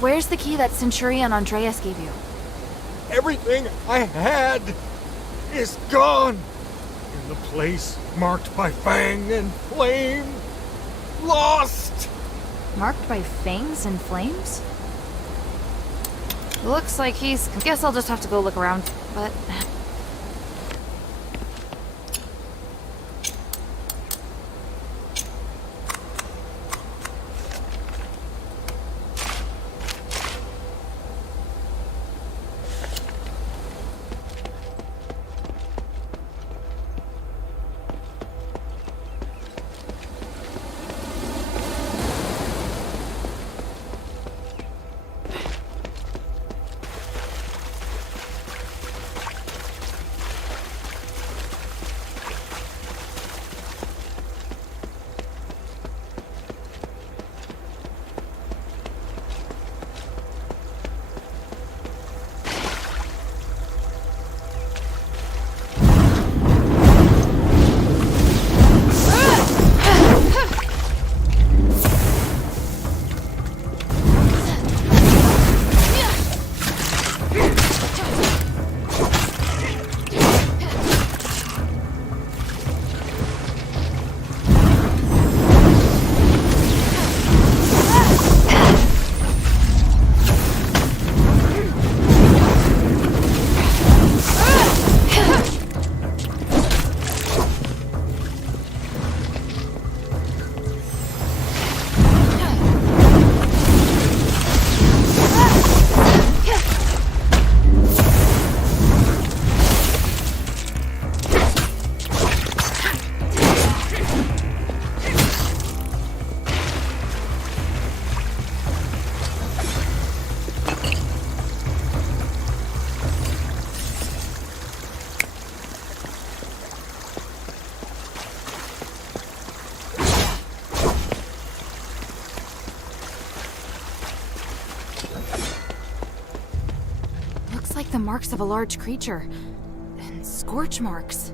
Where's the key that Centurion Andreas gave you? Everything I had is gone. In the place marked by fang and flame. Lost! Marked by fangs and flames? Looks like he's... Guess I'll just have to go look around, but... marks of a large creature. And scorch marks.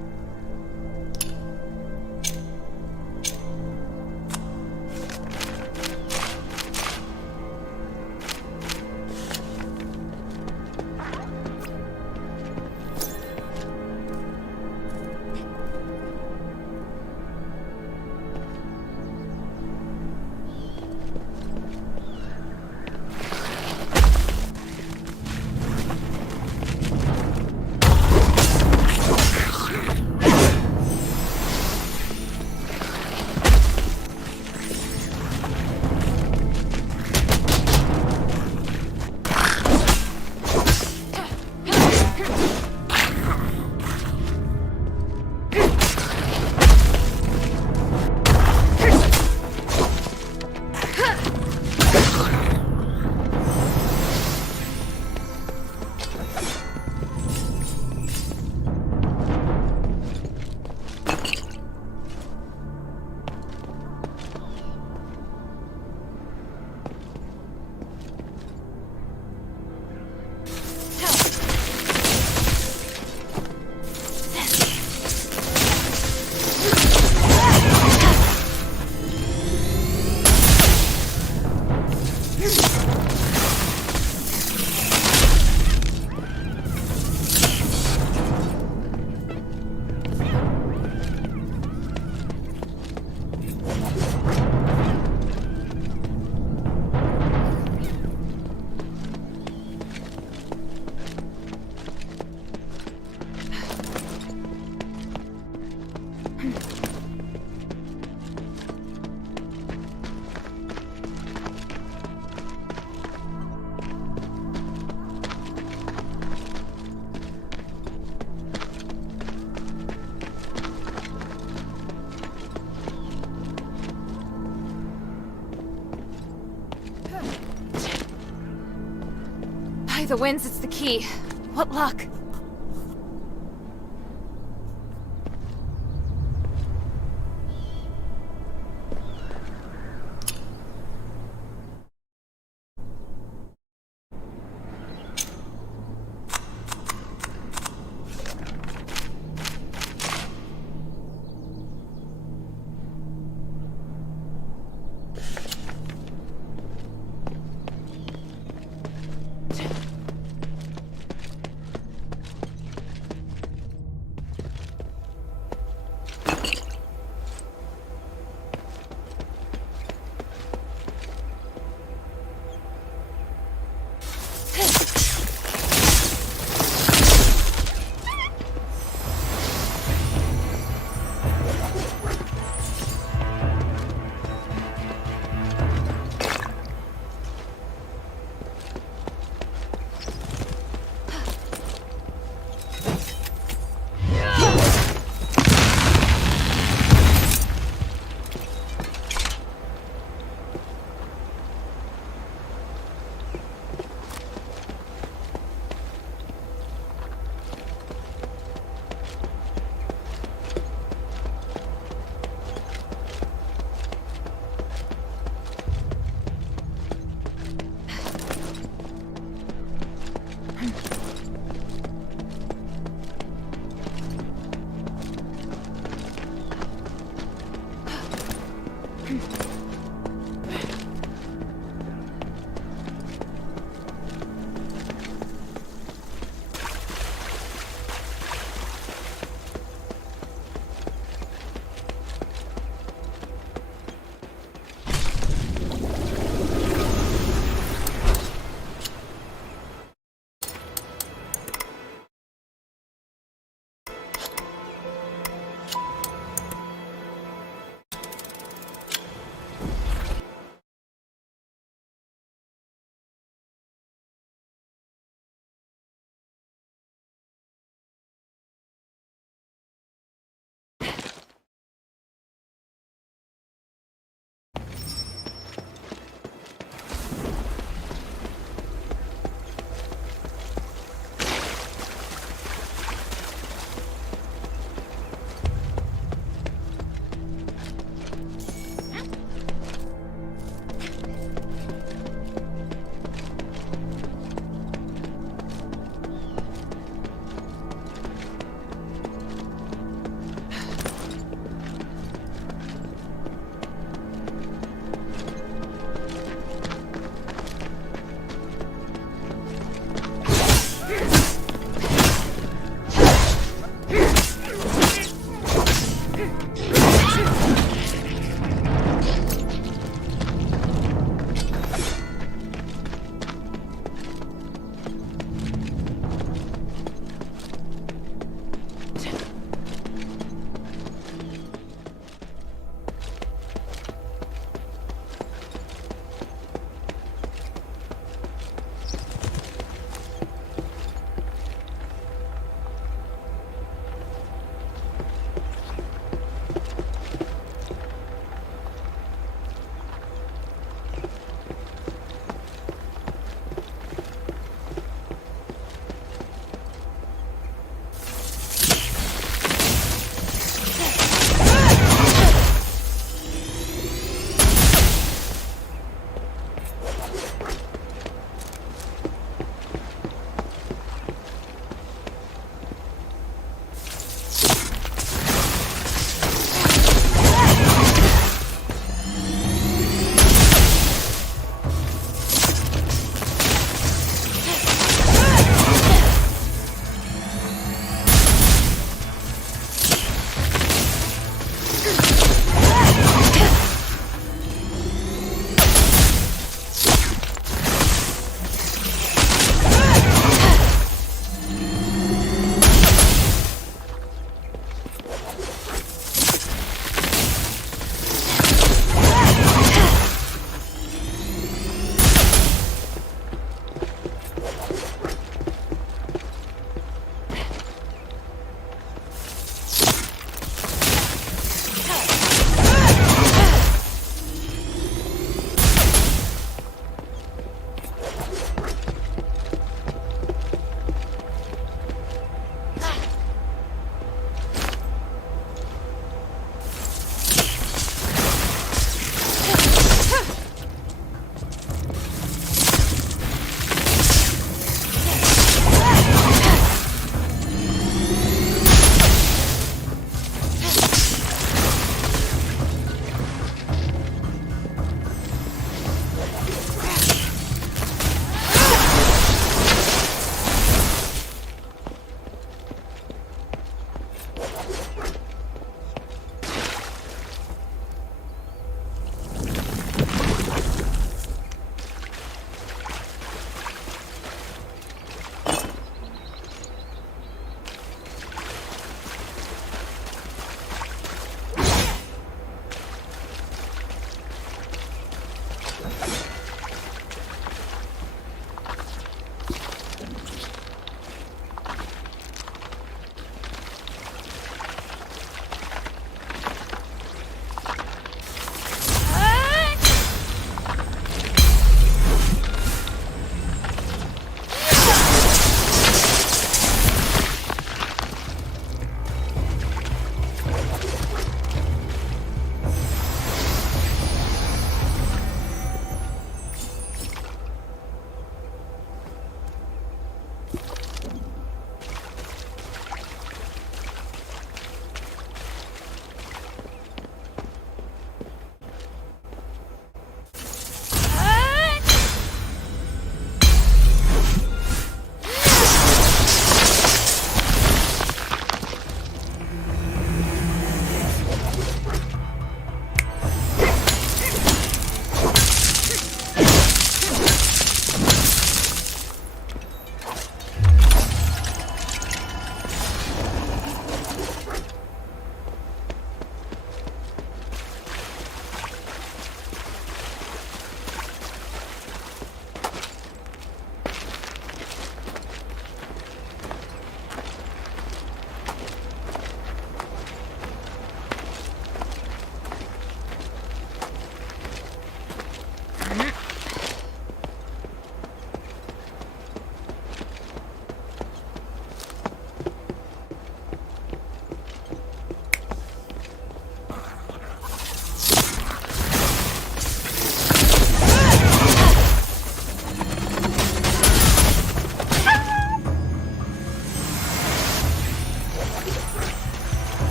By the winds, it's the key. What luck.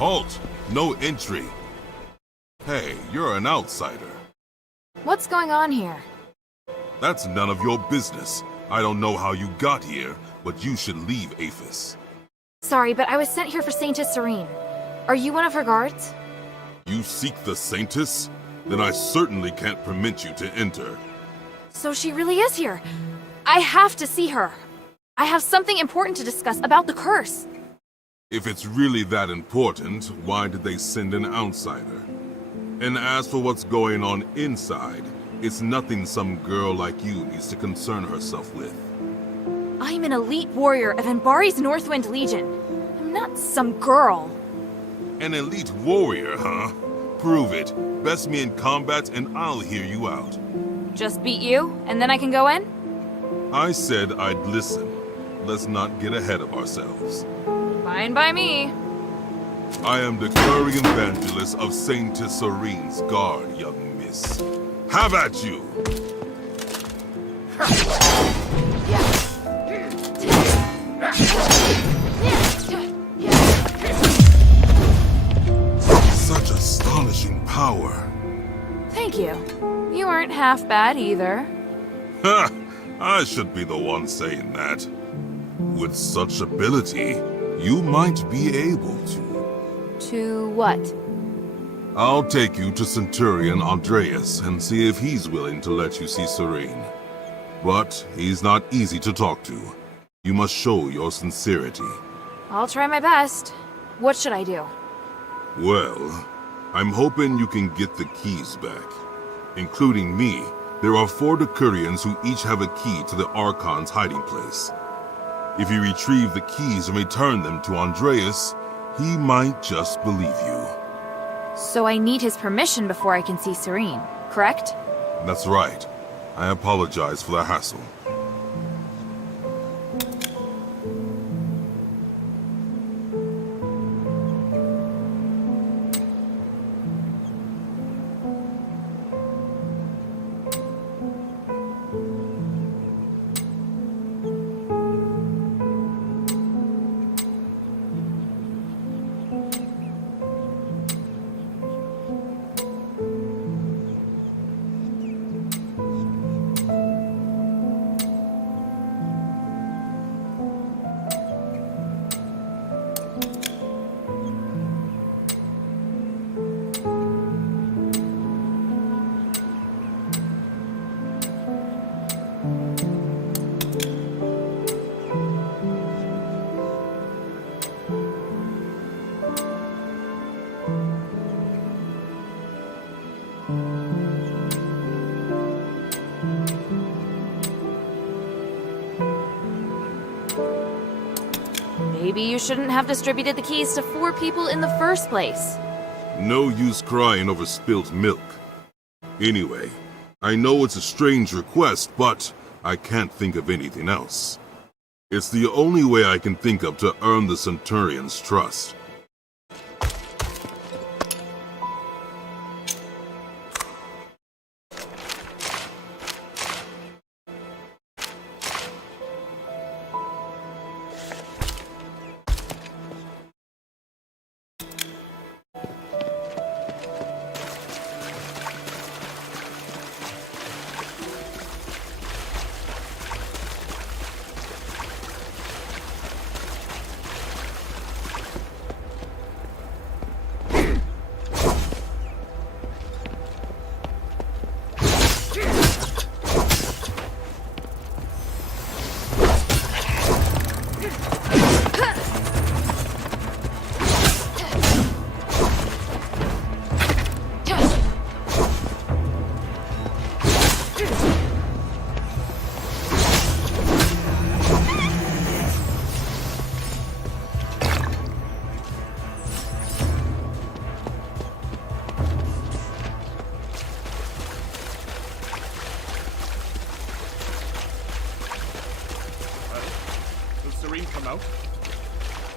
Halt! No entry. Hey, you're an outsider. What's going on here? That's none of your business. I don't know how you got here, but you should leave Aphis. Sorry, but I was sent here for Saintess Serene. Are you one of her guards? You seek the Saintess? Then I certainly can't permit you to enter. So she really is here. I have to see her. I have something important to discuss about the curse. If it's really that important, why did they send an outsider? And as for what's going on inside, it's nothing some girl like you needs to concern herself with. I'm an elite warrior of Anbari's Northwind Legion. I'm not some girl. An elite warrior, huh? Prove it. Best me in combat and I'll hear you out. Just beat you, and then I can go in? I said I'd listen. Let's not get ahead of ourselves. Fine by me. I am the Curry Evangelist of Saintess Serene's guard, young miss. Have at you! Such astonishing power. Thank you. You aren't half bad either. Ha! I should be the one saying that. With such ability, you might be able to. To what? I'll take you to Centurion Andreas and see if he's willing to let you see Serene. But he's not easy to talk to. You must show your sincerity. I'll try my best. What should I do? Well, I'm hoping you can get the keys back. Including me, there are 4 Decurions who each have a key to the Archon's hiding place. If you retrieve the keys and return them to Andreas, he might just believe you. So I need his permission before I can see Serene, correct? That's right. I apologize for the hassle. Maybe you shouldn't have distributed the keys to 4 people in the first place. No use crying over spilt milk. Anyway, I know it's a strange request, but I can't think of anything else. It's the only way I can think of to earn the Centurion's trust.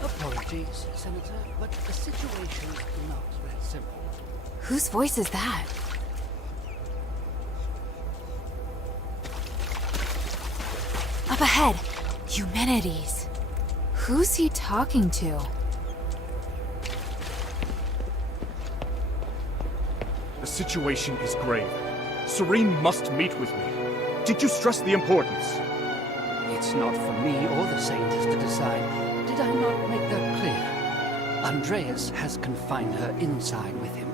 Apologies, Senator, but the situation is not that simple. Whose voice is that? Up ahead, Eumenides. Who's he talking to? situation is grave. Serene must meet with me. Did you stress the importance? It's not for me or the Saints to decide. Did I not make that clear? Andreas has confined her inside with him.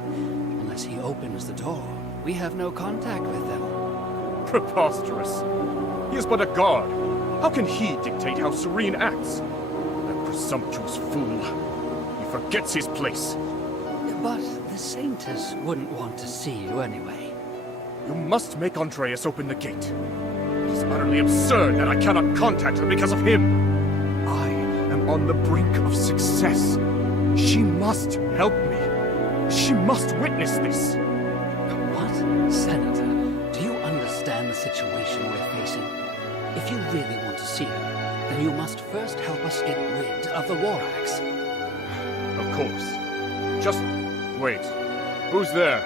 Unless he opens the door, we have no contact with them. Preposterous. He is but a guard. How can he dictate how Serene acts? That presumptuous fool. He forgets his place. But the Saintess wouldn't want to see you anyway. You must make Andreas open the gate. It is utterly absurd that I cannot contact her because of him. I am on the brink of success. She must help me. She must witness this. What? Senator, do you understand the situation we're facing? If you really want to see her, then you must first help us get rid of the War Axe. Of course. Just wait. Who's there?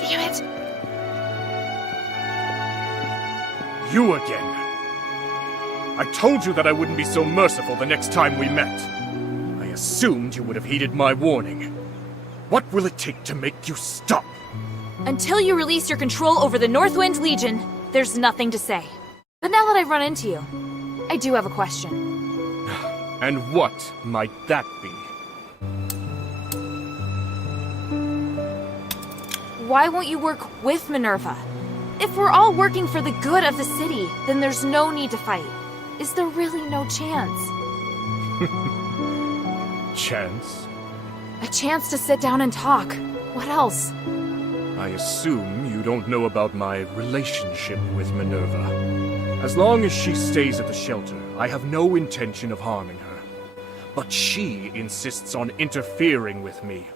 Damn it! You again. I told you that I wouldn't be so merciful the next time we met. I assumed you would have heeded my warning. What will it take to make you stop? Until you release your control over the Northwind Legion, there's nothing to say. But now that I've run into you, I do have a question. And what might that be? Why won't you work with Minerva? If we're all working for the good of the city, then there's no need to fight. Is there really no chance? Chance? A chance to sit down and talk. What else? I assume you don't know about my relationship with Minerva. As long as she stays at the shelter, I have no intention of harming her. But she insists on interfering with me.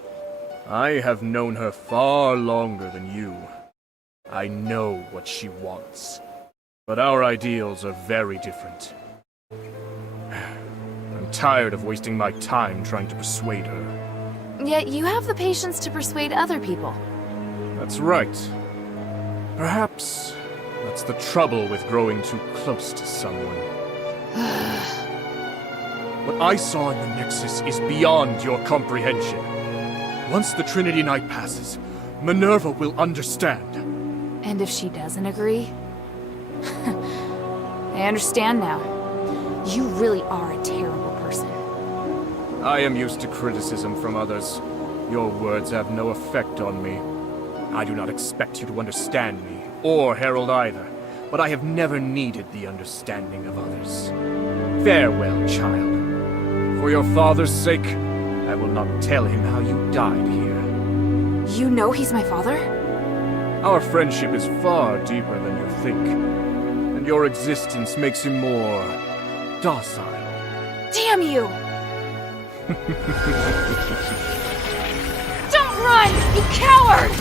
I have known her far longer than you. I know what she wants. But our ideals are very different. I'm tired of wasting my time trying to persuade her. Yet you have the patience to persuade other people. That's right. Perhaps that's the trouble with growing too close to someone. What I saw in the Nexus is beyond your comprehension. Once the Trinity Night passes, Minerva will understand. And if she doesn't agree? I understand now. You really are a terrible person. I am used to criticism from others. Your words have no effect on me. I do not expect you to understand me, or Harold either, but I have never needed the understanding of others. Farewell, child. For your father's sake, I will not tell him how you died here. You know he's my father? Our friendship is far deeper than you think, and your existence makes him more docile. Damn you! Don't run, you coward!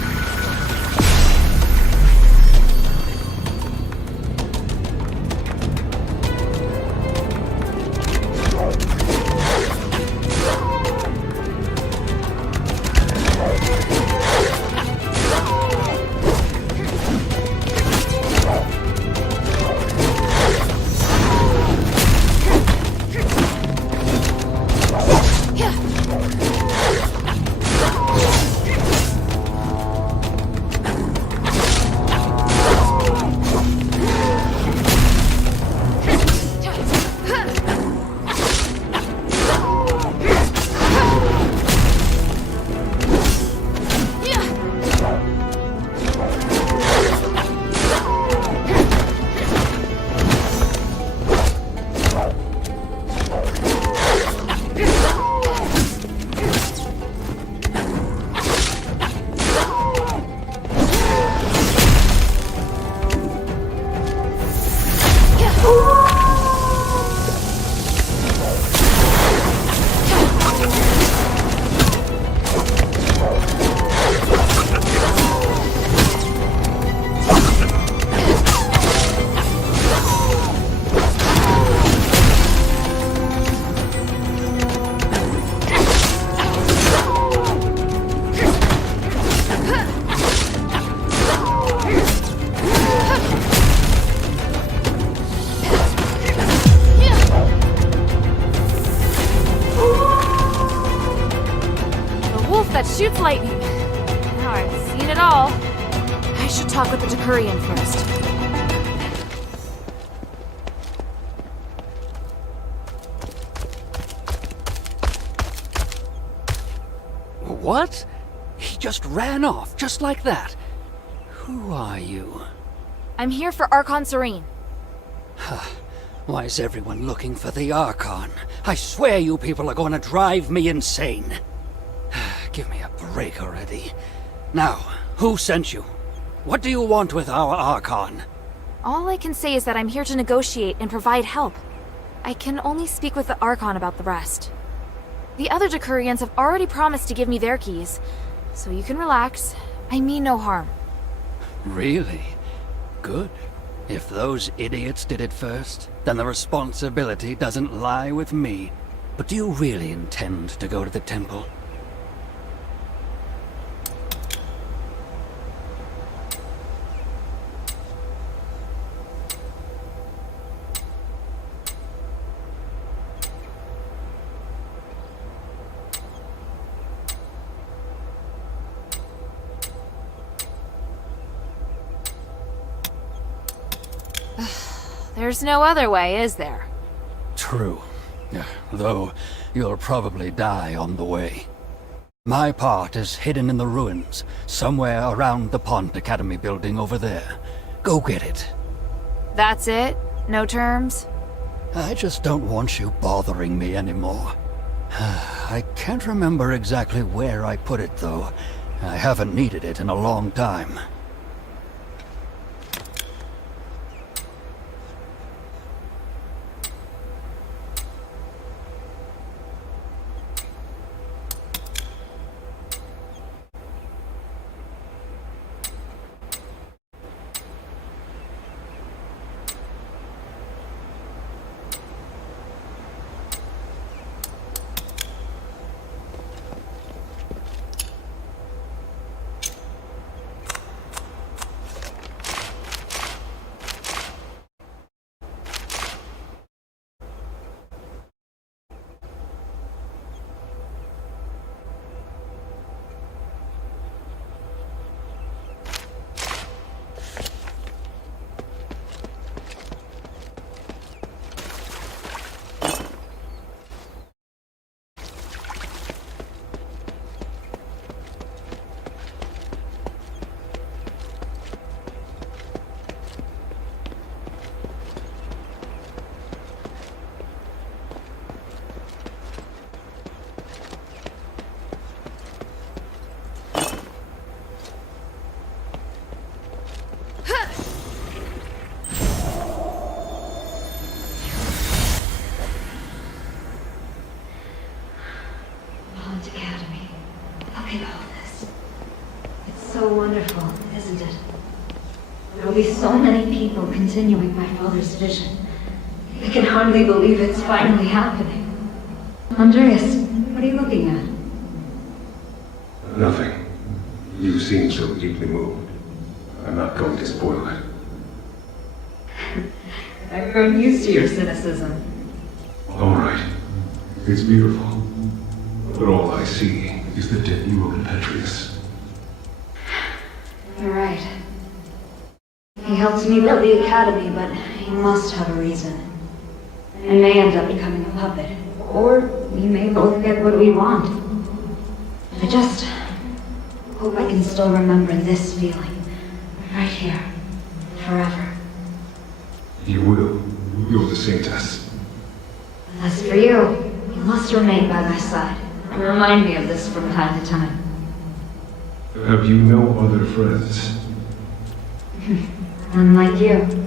Shoots lightning. Now I've seen it all. should talk with the Decurion first. What? He just ran off, just like that. Who are you? I'm here for Archon Serene. Why is everyone looking for the Archon? I swear you people are going to drive me insane. Give me a break already. Now, who sent you? What do you want with our Archon? All I can say is that I'm here to negotiate and provide help. I can only speak with the Archon about the rest. The other Decurions have already promised to give me their keys, so you can relax. I mean no harm. Really? Good. If those idiots did it first, then the responsibility doesn't lie with me. But do you really intend to go to the temple? There's no other way, is there? True. Though, you'll probably die on the way. My part is hidden in the ruins, somewhere around the Pont Academy building over there. Go get it. That's it? No terms? I just don't want you bothering me anymore. I can't remember exactly where I put it, though. I haven't needed it in a long time. Look at all this. It's so wonderful, isn't it? There will be so many people continuing my father's vision. I can hardly believe it's finally happening. Andreas, what are you looking at? Nothing. You seem so deeply moved. I'm not going to spoil it. I've grown used to your cynicism. All right. It's beautiful. But all I see is the debt you owe to Petrius. You're right. He helped me build the academy, but he must have a reason. I may end up becoming a puppet, or we may both get what we want. I just hope I can still remember this feeling. Right here. Forever. You will. You're the saintess. As for you, you must remain by my side. And remind me of this from time to time. Have you no other friends? Unlike you.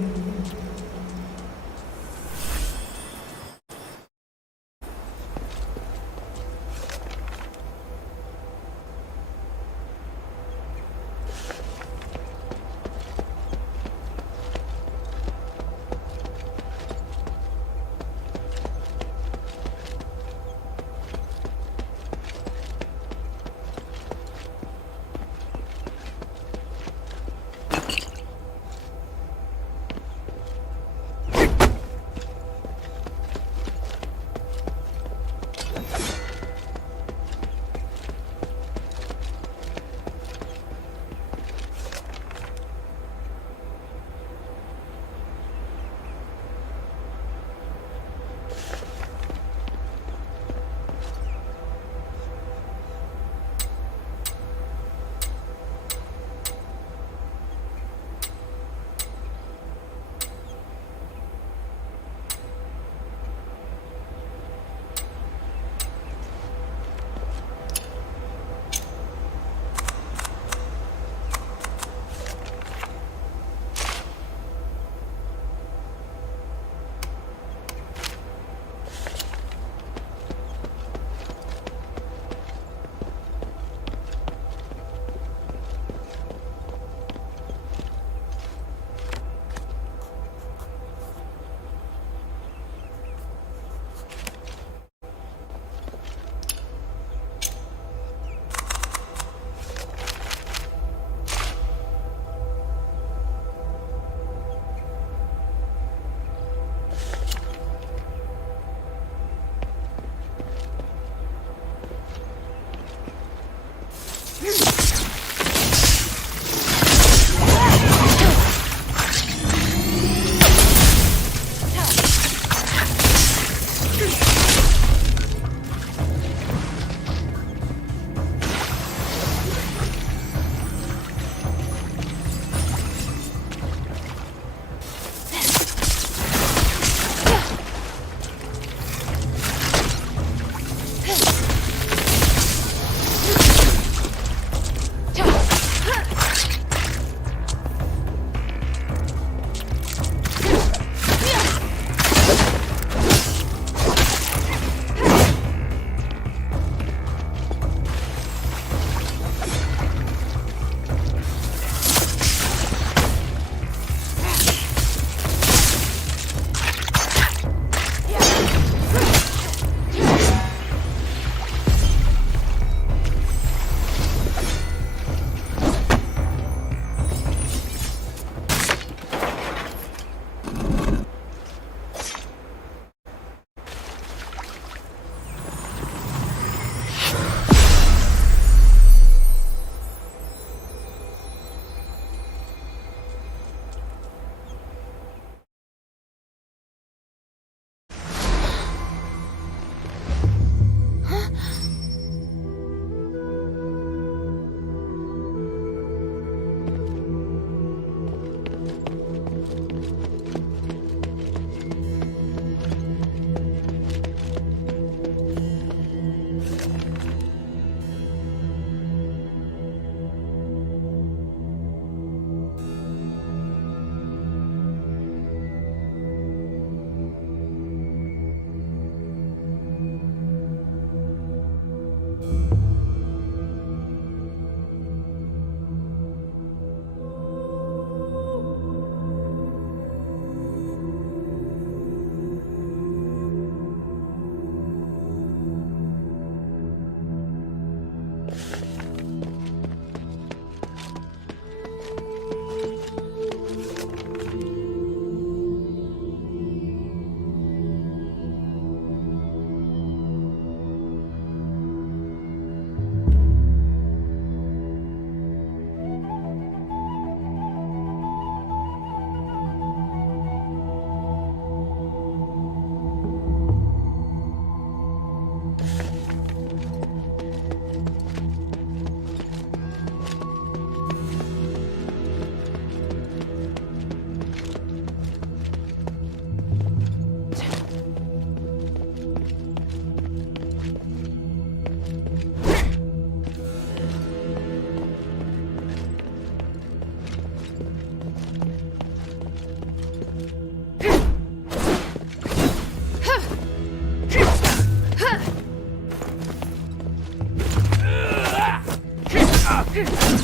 Ugh!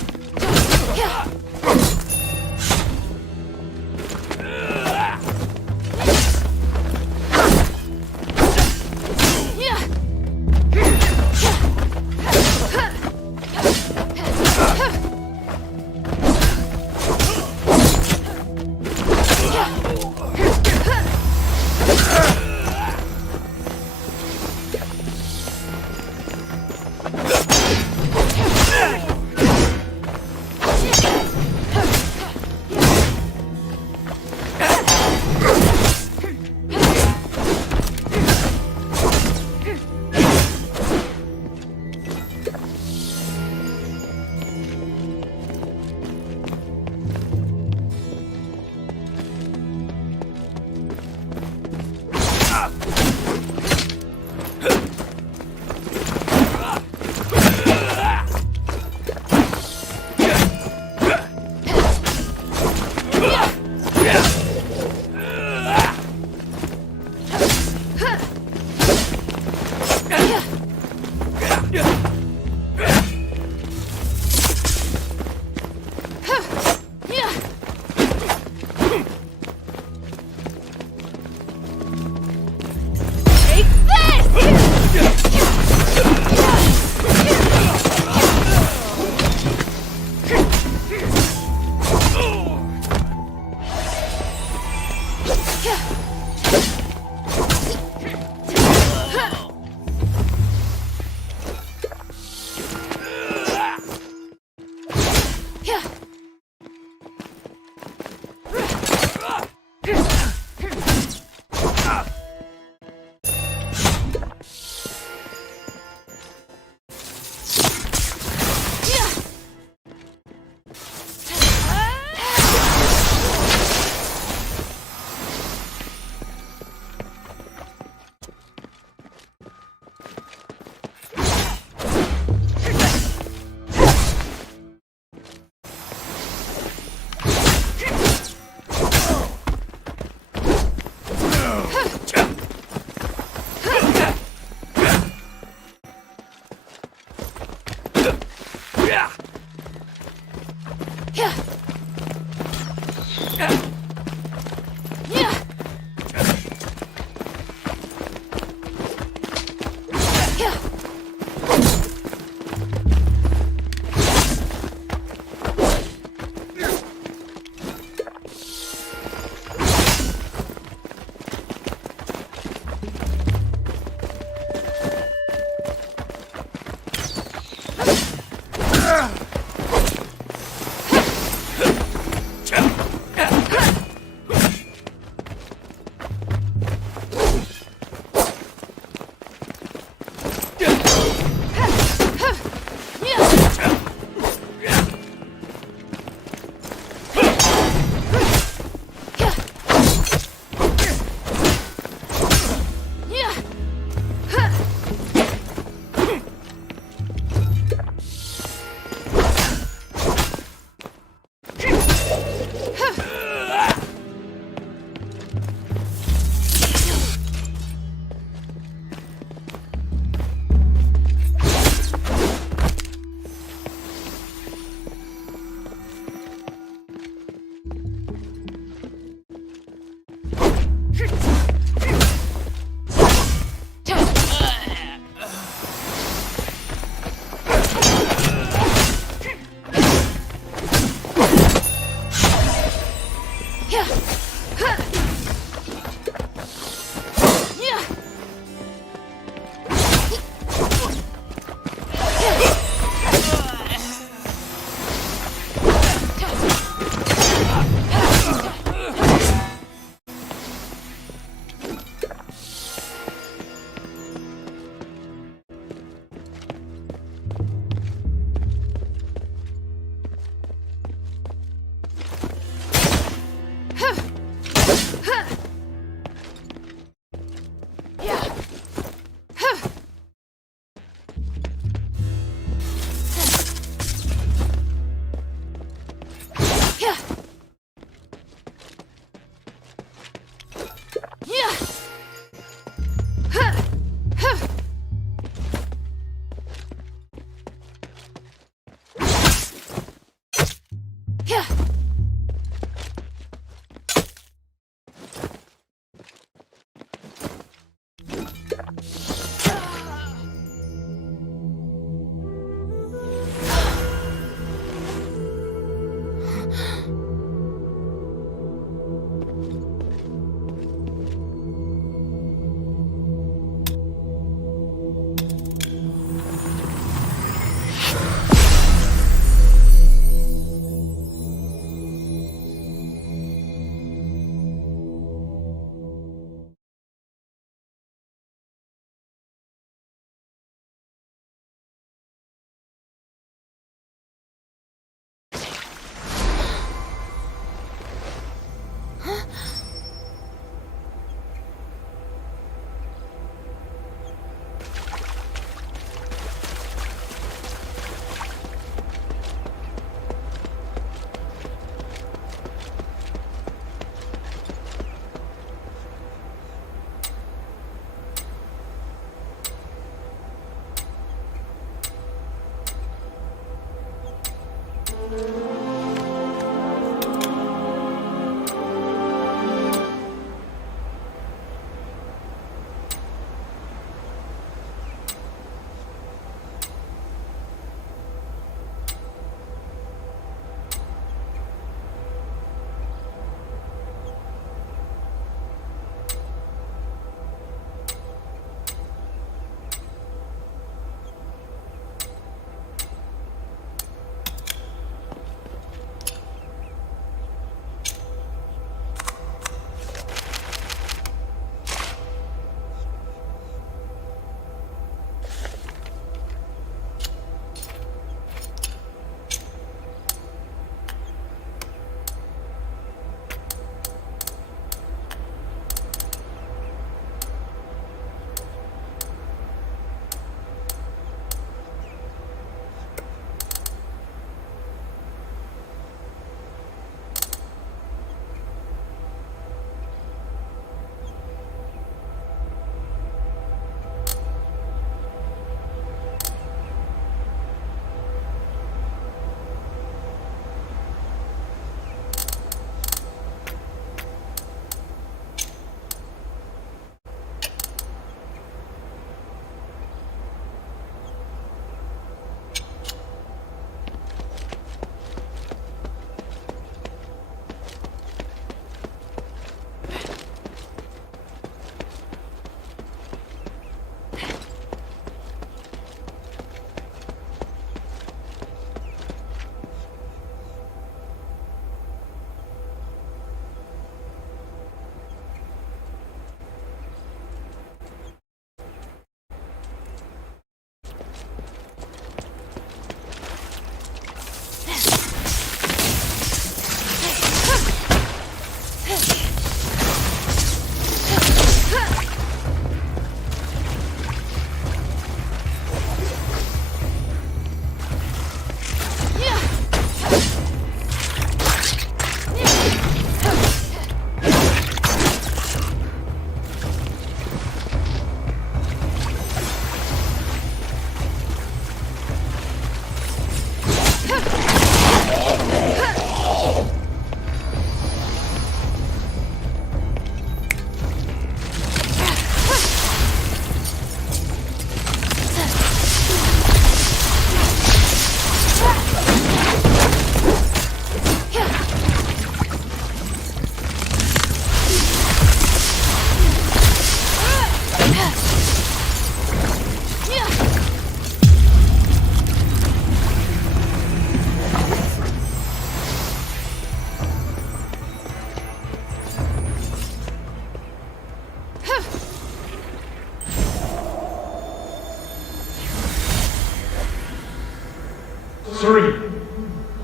Serene,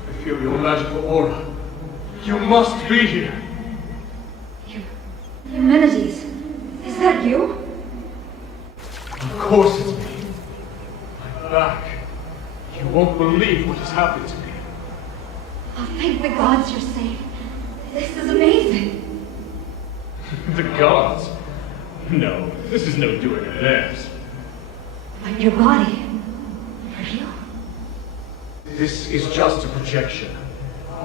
I feel your magical aura. You must be here. Eumenides, is that you? Of course it's me. I'm back. You won't believe what has happened to me. Oh, thank the gods you're safe. This is amazing. The gods? No, this is no doing of theirs. But your body, for you. This is just a projection,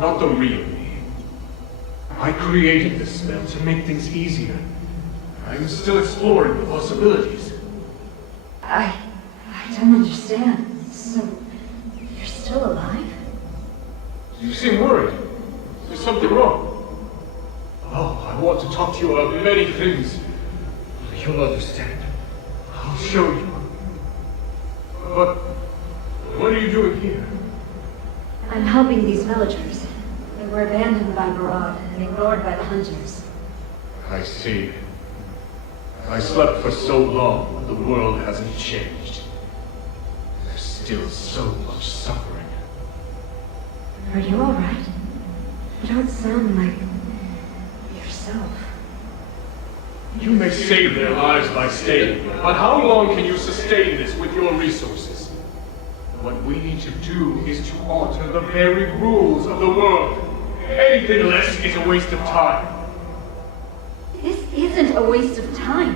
not the real me. I created this spell to make things easier. I'm still exploring the possibilities. I don't understand. So, you're still alive? You seem worried. There's something wrong. Oh, I want to talk to you about many things. You'll understand. I'll show you. But what are you doing here? I'm helping these villagers. They were abandoned by Barad and ignored by the hunters. I see. I slept for so long, the world hasn't changed. There's still so much suffering. Are you alright? You don't sound like yourself. You may save their lives by staying here, but how long can you sustain this with your resources? What we need to do is to alter the very rules of the world. Anything less is a waste of time. This isn't a waste of time.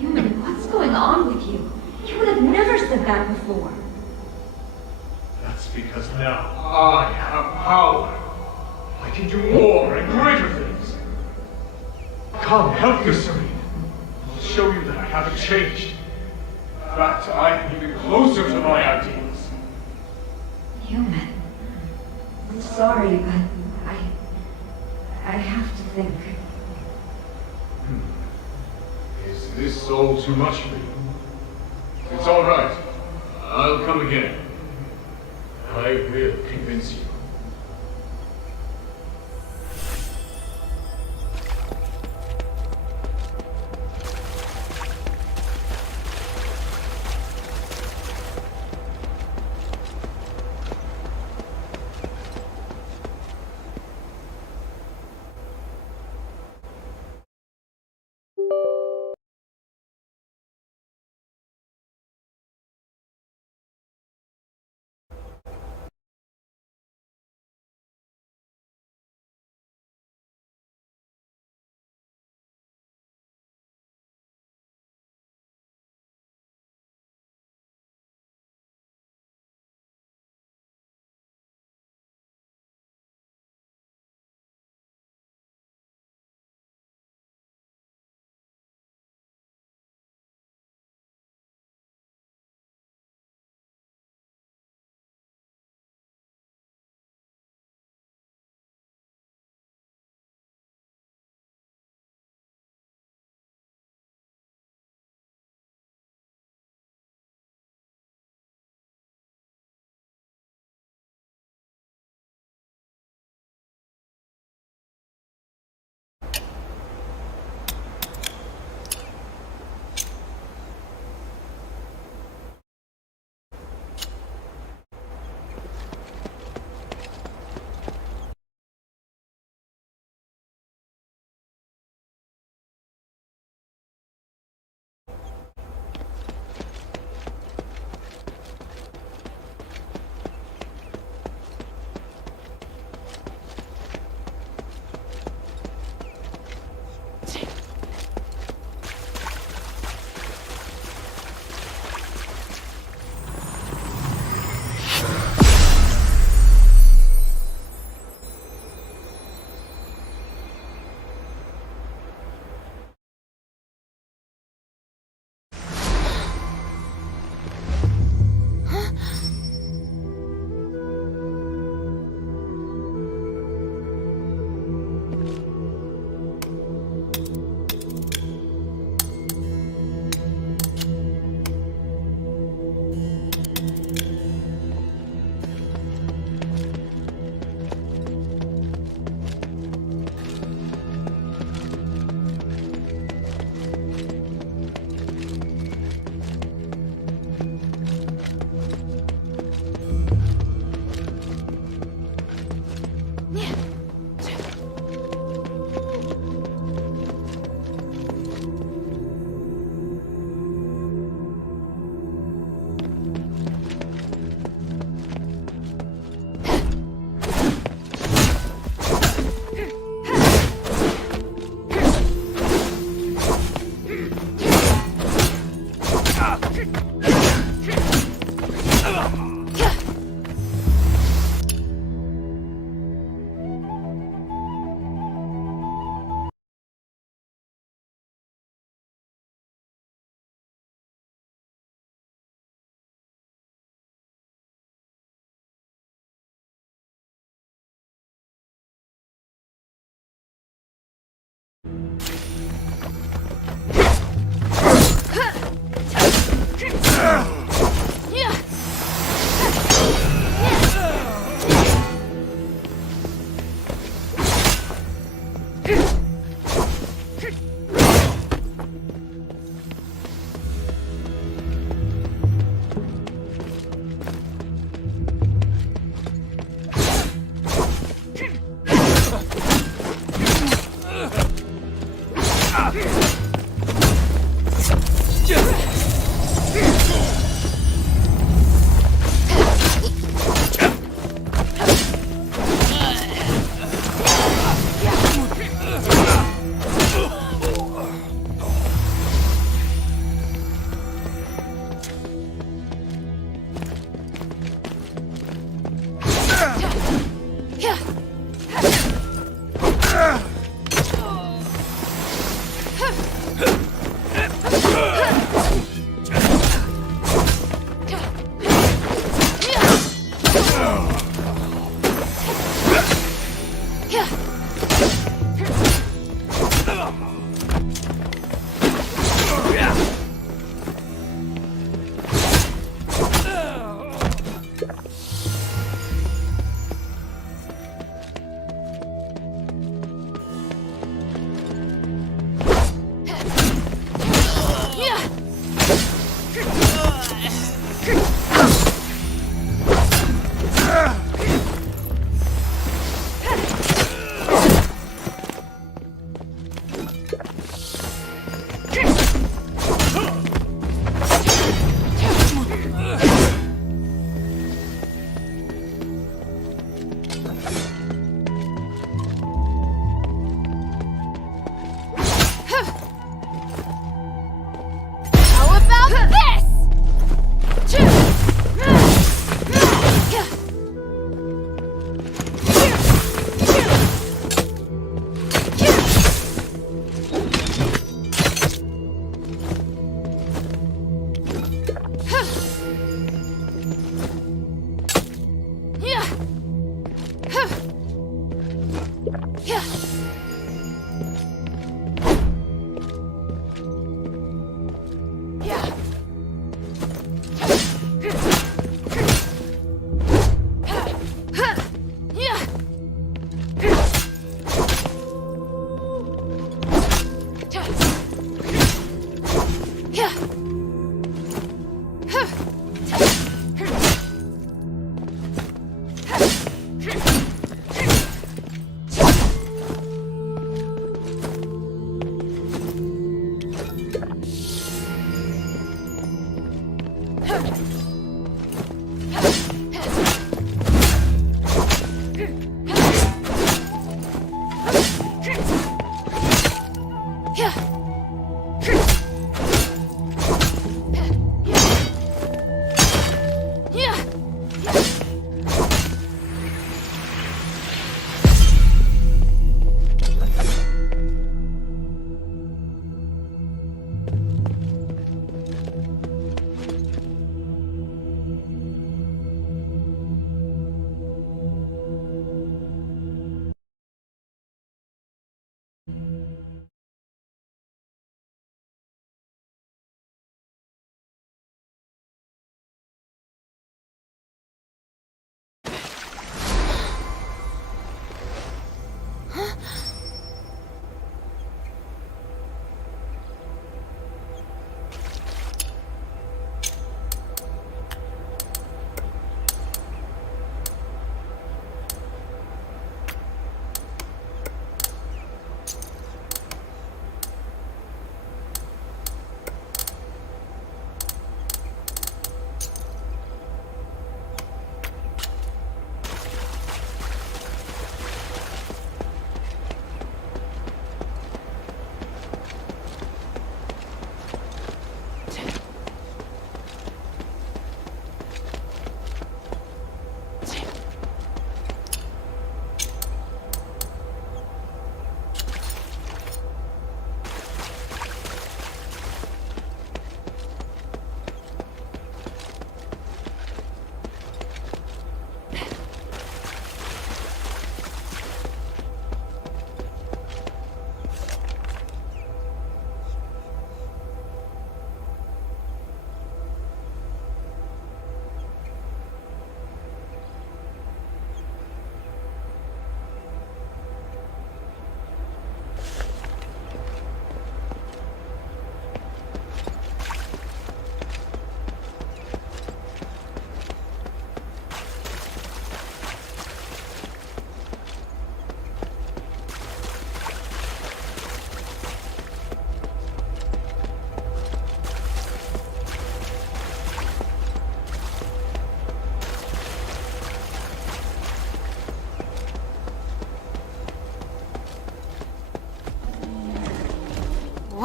Human, what's going on with you? You would have never said that before. That's because now I have power. I can do more and greater things. Come, help me, Serene. I'll show you that I haven't changed. In fact, I'm even closer to my ideals. Human. I'm sorry, but I have to think. Is this all too much for you? It's all right. I'll come again. I will convince you.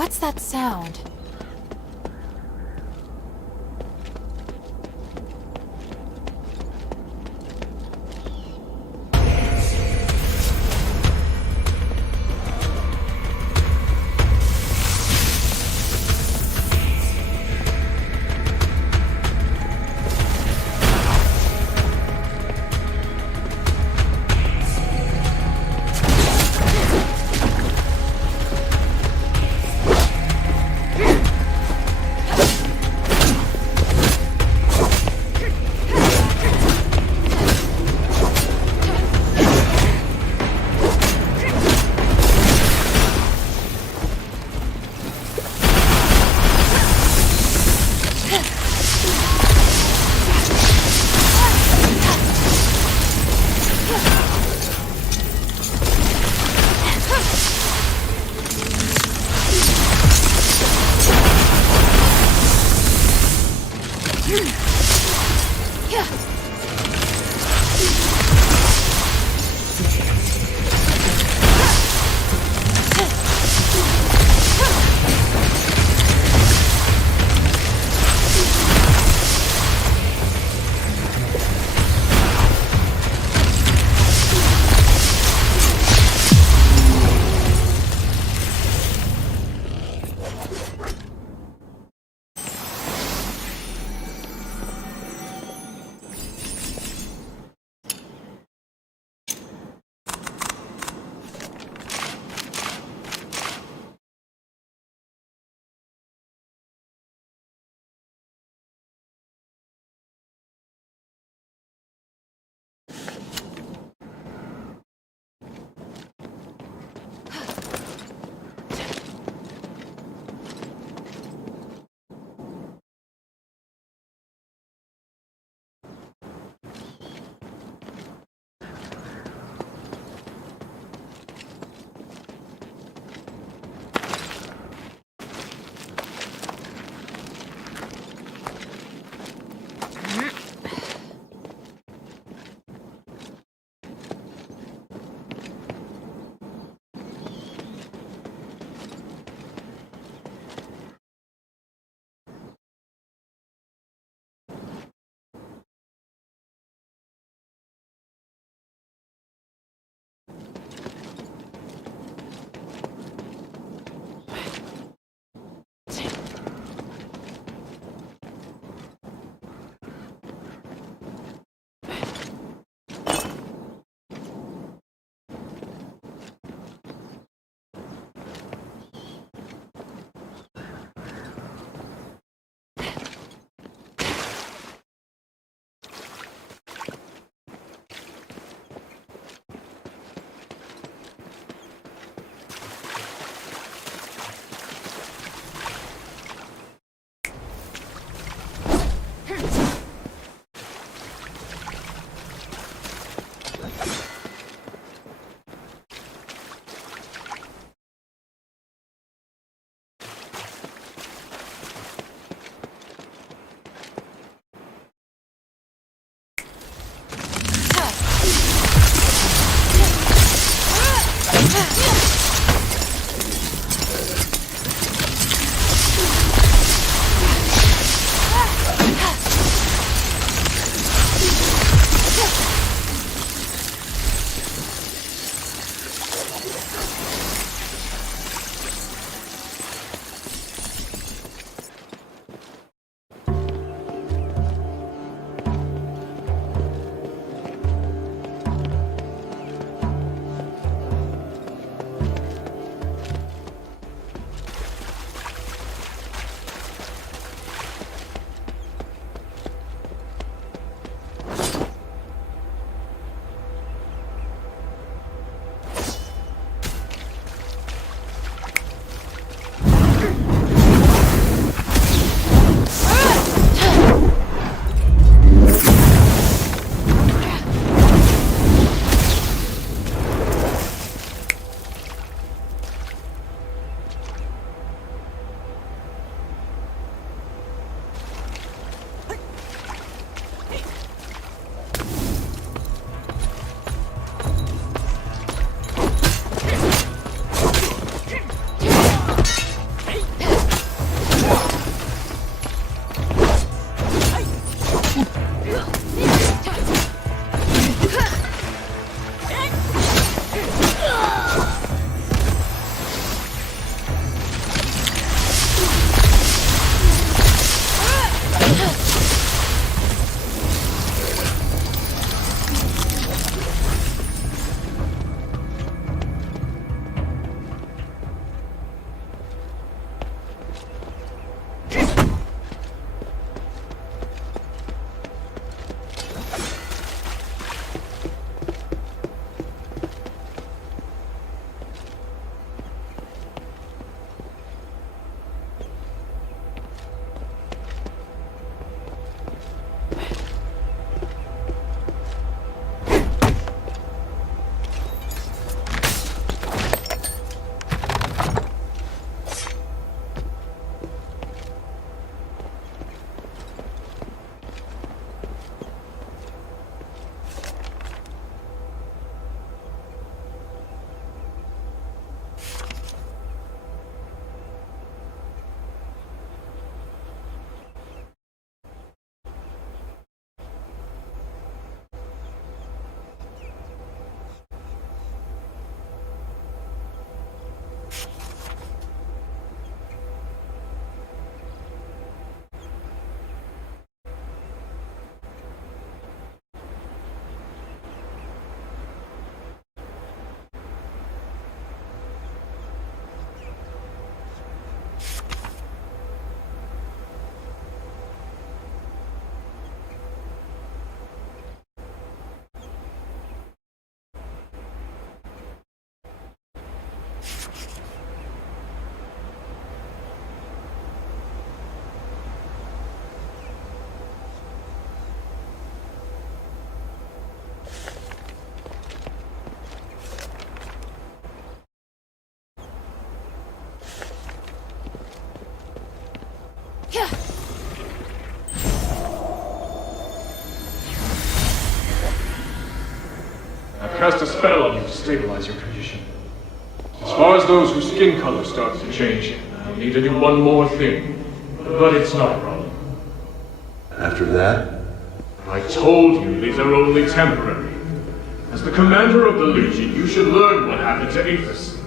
What's that sound? cast a spell on you to stabilize your condition. As far as those whose skin color starts to change, I need to do one more thing, but it's not a problem. After that? I told you these are only temporary. As the commander of the Legion, you should learn what happened to Aethys.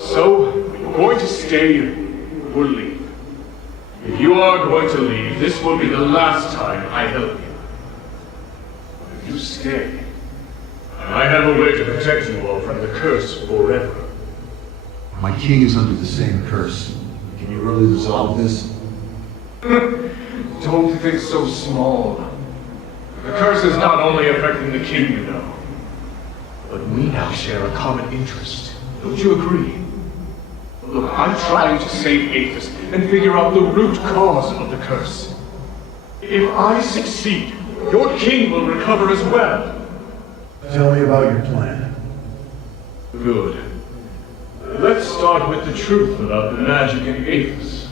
So, are you going to stay or leave? If you are going to leave, this will be the last time I help you. If you stay, I have a way to protect you all from the curse forever. My king is under the same curse. Can you really resolve this? Don't think so small. The curse is not only affecting the king, you know, but we now share a common interest. Don't you agree? Look, I'm trying to save Aethys and figure out the root cause of the curse. If I succeed, your king will recover as well. Tell me about your plan. Good. Let's start with the truth about the magic in Aethys.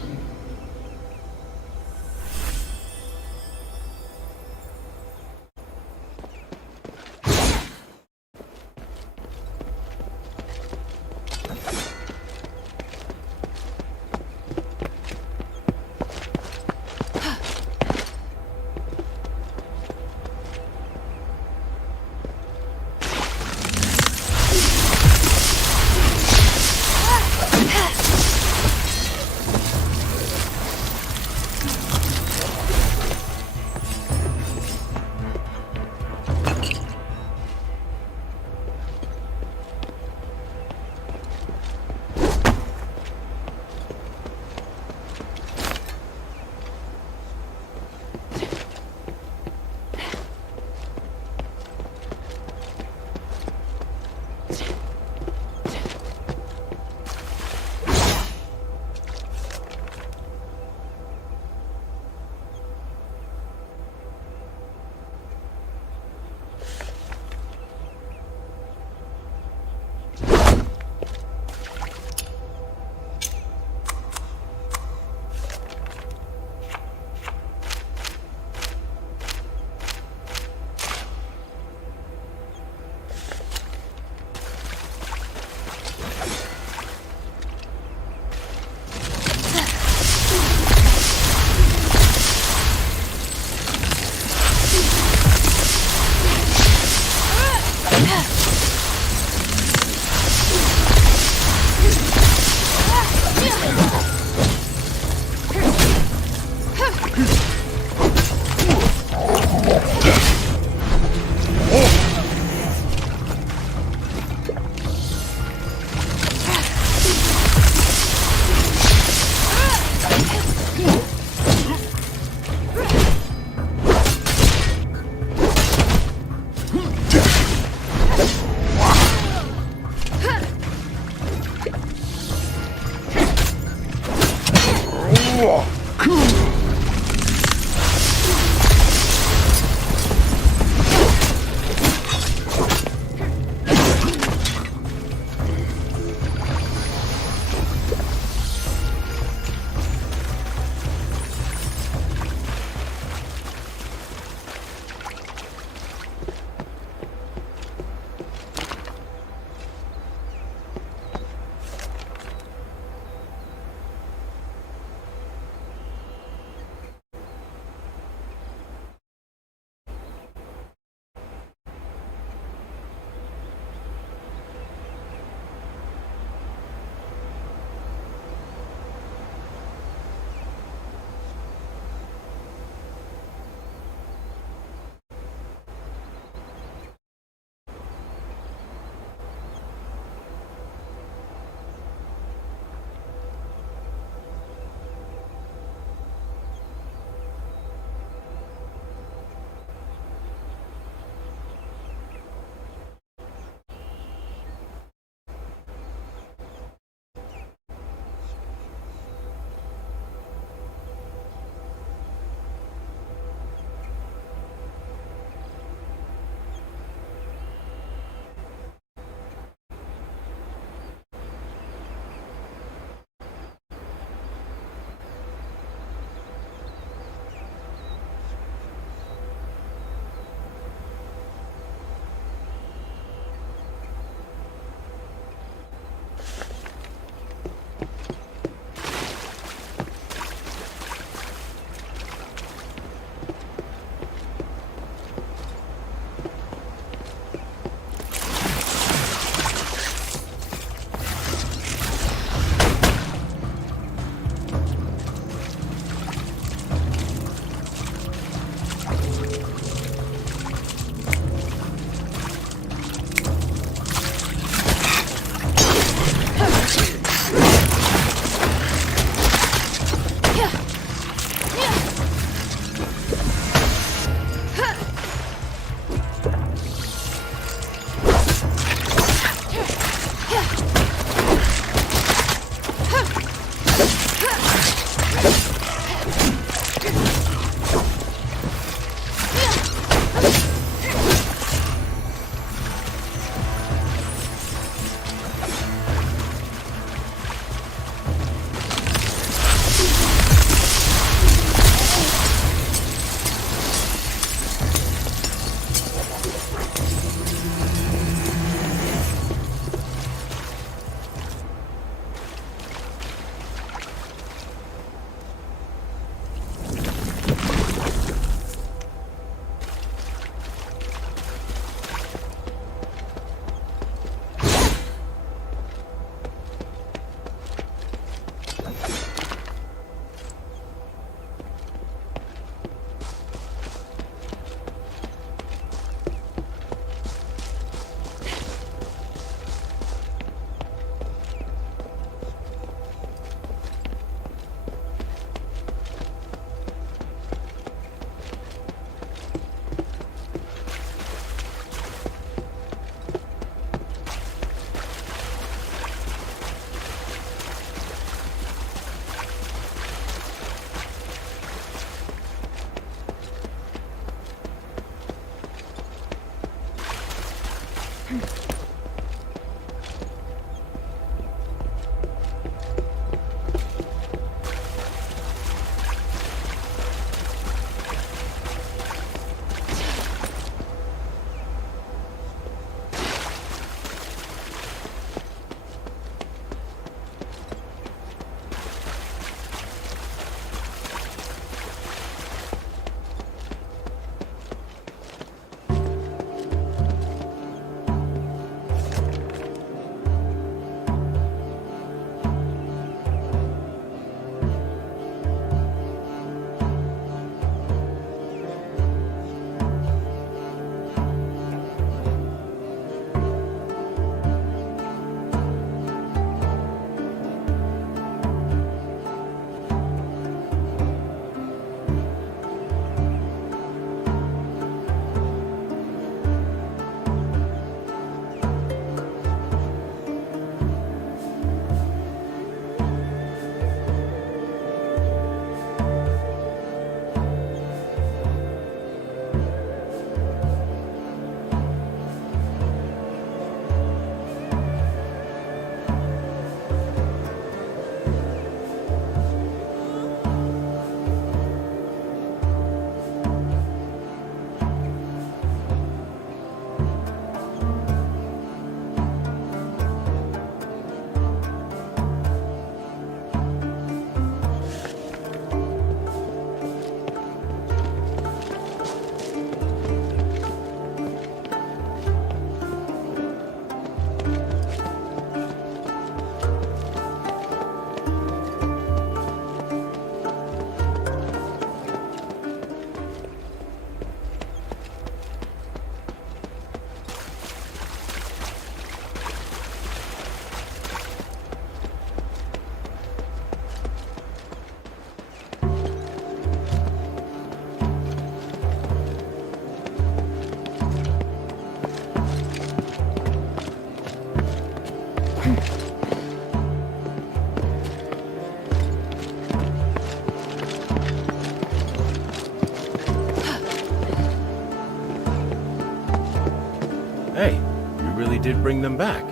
Hey, you really did bring them back.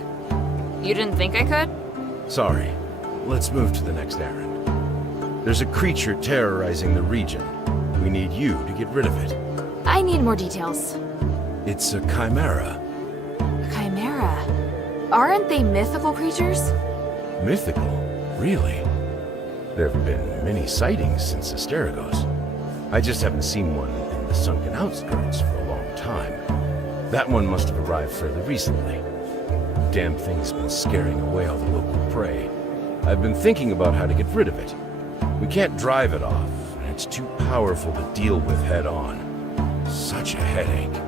You didn't think I could? Sorry. Let's move to the next errand. There's a creature terrorizing the region. We need you to get rid of it. I need more details. It's a chimera. A chimera? Aren't they mythical creatures? Mythical? Really? There have been many sightings since Asterigos. I just haven't seen one in the sunken outskirts for a long time. That one must have arrived fairly recently. Damn thing's been scaring away all the local prey. I've been thinking about how to get rid of it. We can't drive it off, and it's too powerful to deal with head on. Such a headache.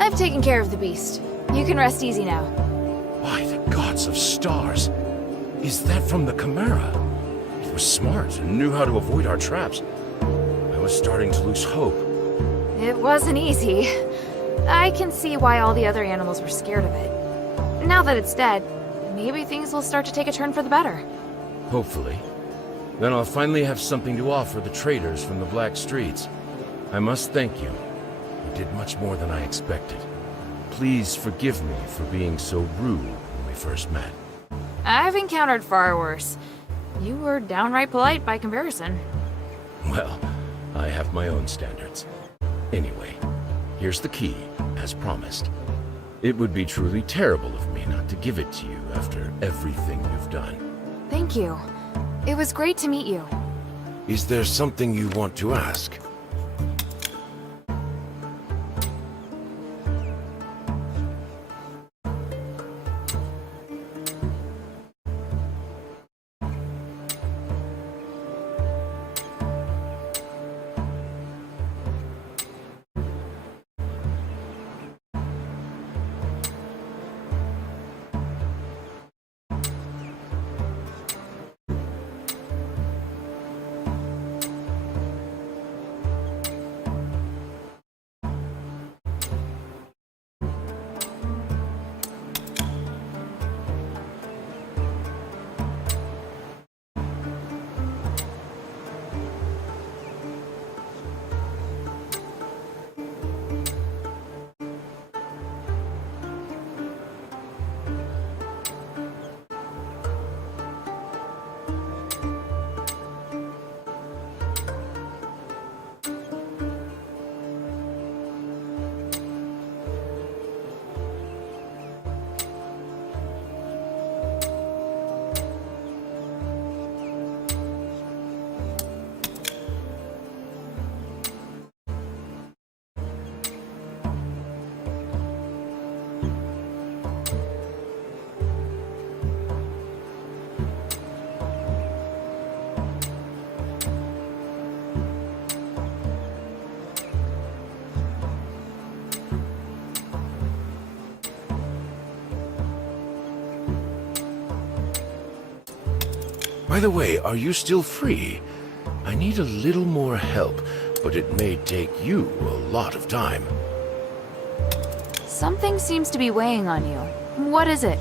I've taken care of the beast. You can rest easy now. By the gods of stars! Is that from the Chimera? It was smart and knew how to avoid our traps. I was starting to lose hope. It wasn't easy. I can see why all the other animals were scared of it. Now that it's dead, maybe things will start to take a turn for the better. Hopefully. Then I'll finally have something to offer the traders from the Black Streets. I must thank you. You did much more than I expected. Please forgive me for being so rude when we first met. I've encountered far worse. You were downright polite by comparison. Well, I have my own standards. Anyway, here's the key, as promised. It would be truly terrible of me not to give it to you after everything you've done. Thank you. It was great to meet you. Is there something you want to ask? By the way, are you still free? I need a little more help, but it may take you a lot of time. Something seems to be weighing on you. What is it?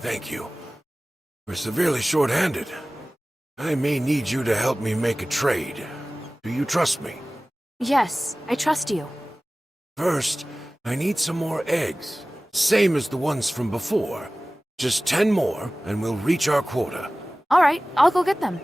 Thank you. We're severely short-handed. I may need you to help me make a trade. Do you trust me? Yes, I trust you. First, I need some more eggs. Same as the ones from before. Just 10 more, and we'll reach our quota. All right, I'll go get them.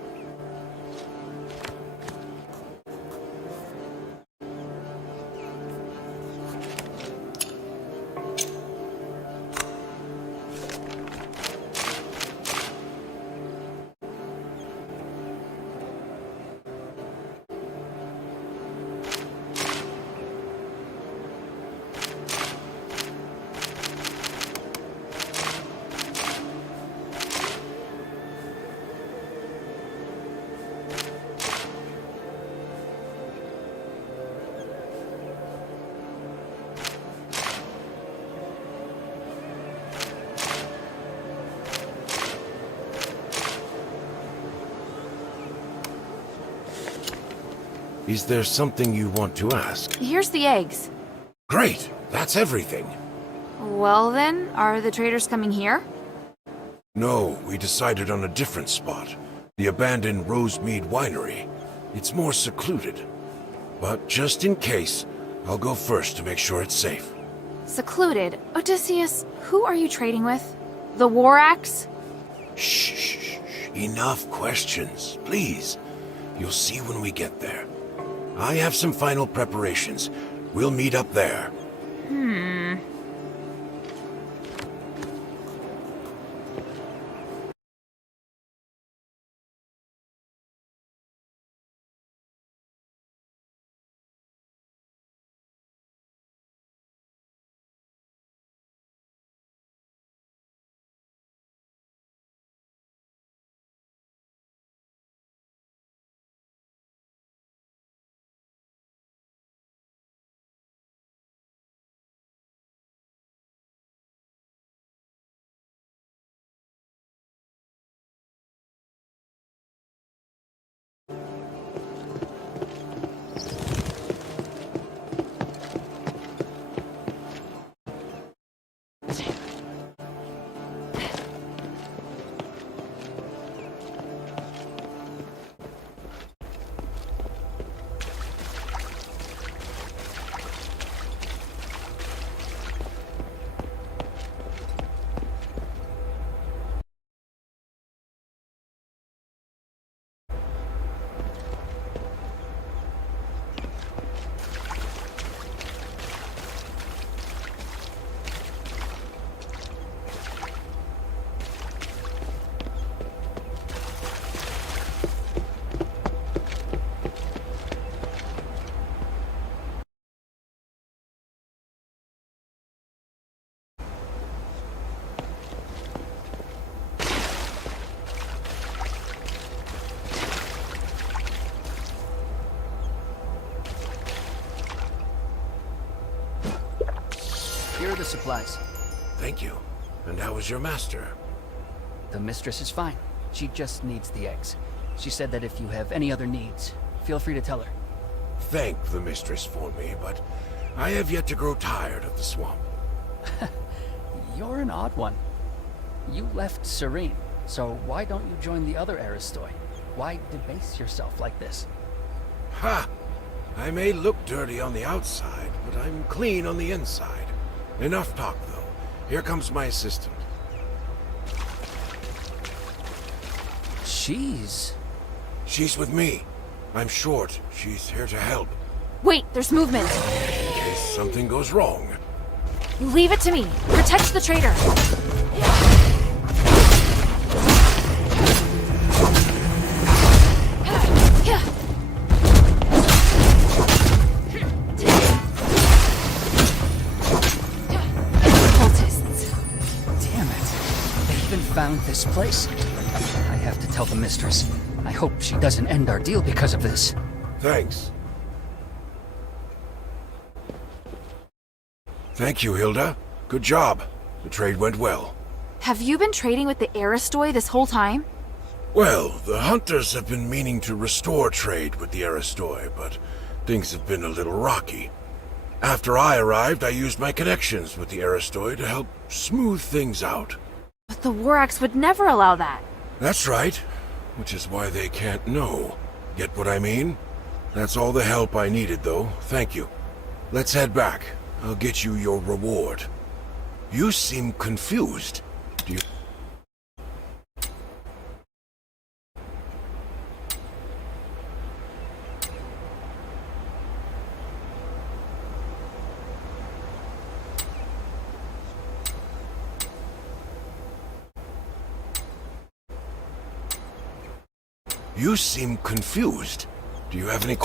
Is there something you want to ask? Here's the eggs. Great! That's everything. Well then, are the traders coming here? No, we decided on a different spot. The abandoned Rosemead Winery. It's more secluded. But just in case, I'll go first to make sure it's safe. Secluded? Odysseus, who are you trading with? The War Axe? Shh. Enough questions, please. You'll see when we get there. I have some final preparations. We'll meet up there. the supplies. Thank you. And how is your master? The mistress is fine. She just needs the eggs. She said that if you have any other needs, feel free to tell her. Thank the mistress for me, but I have yet to grow tired of the swamp. You're an odd one. You left Serene, so why don't you join the other Aristoi? Why debase yourself like this? Ha! I may look dirty on the outside, but I'm clean on the inside. Enough talk, though. Here comes my assistant. She's with me. I'm short. She's here to help. Wait, there's movement. In case something goes wrong. Leave it to me. Protect the traitor. Cultists. Damn it. They even found this place. I have to tell the mistress. I hope she doesn't end our deal because of this. Thanks. Thank you, Hilda. Good job. The trade went well. Have you been trading with the Aristoi this whole time? Well, the hunters have been meaning to restore trade with the Aristoi, but things have been a little rocky. After I arrived, I used my connections with the Aristoi to help smooth things out. But the Warax would never allow that. That's right, which is why they can't know. Get what I mean? That's all the help I needed, though. Thank you. Let's head back. I'll get you your reward. You seem confused. Do you... You seem confused. Do you have any...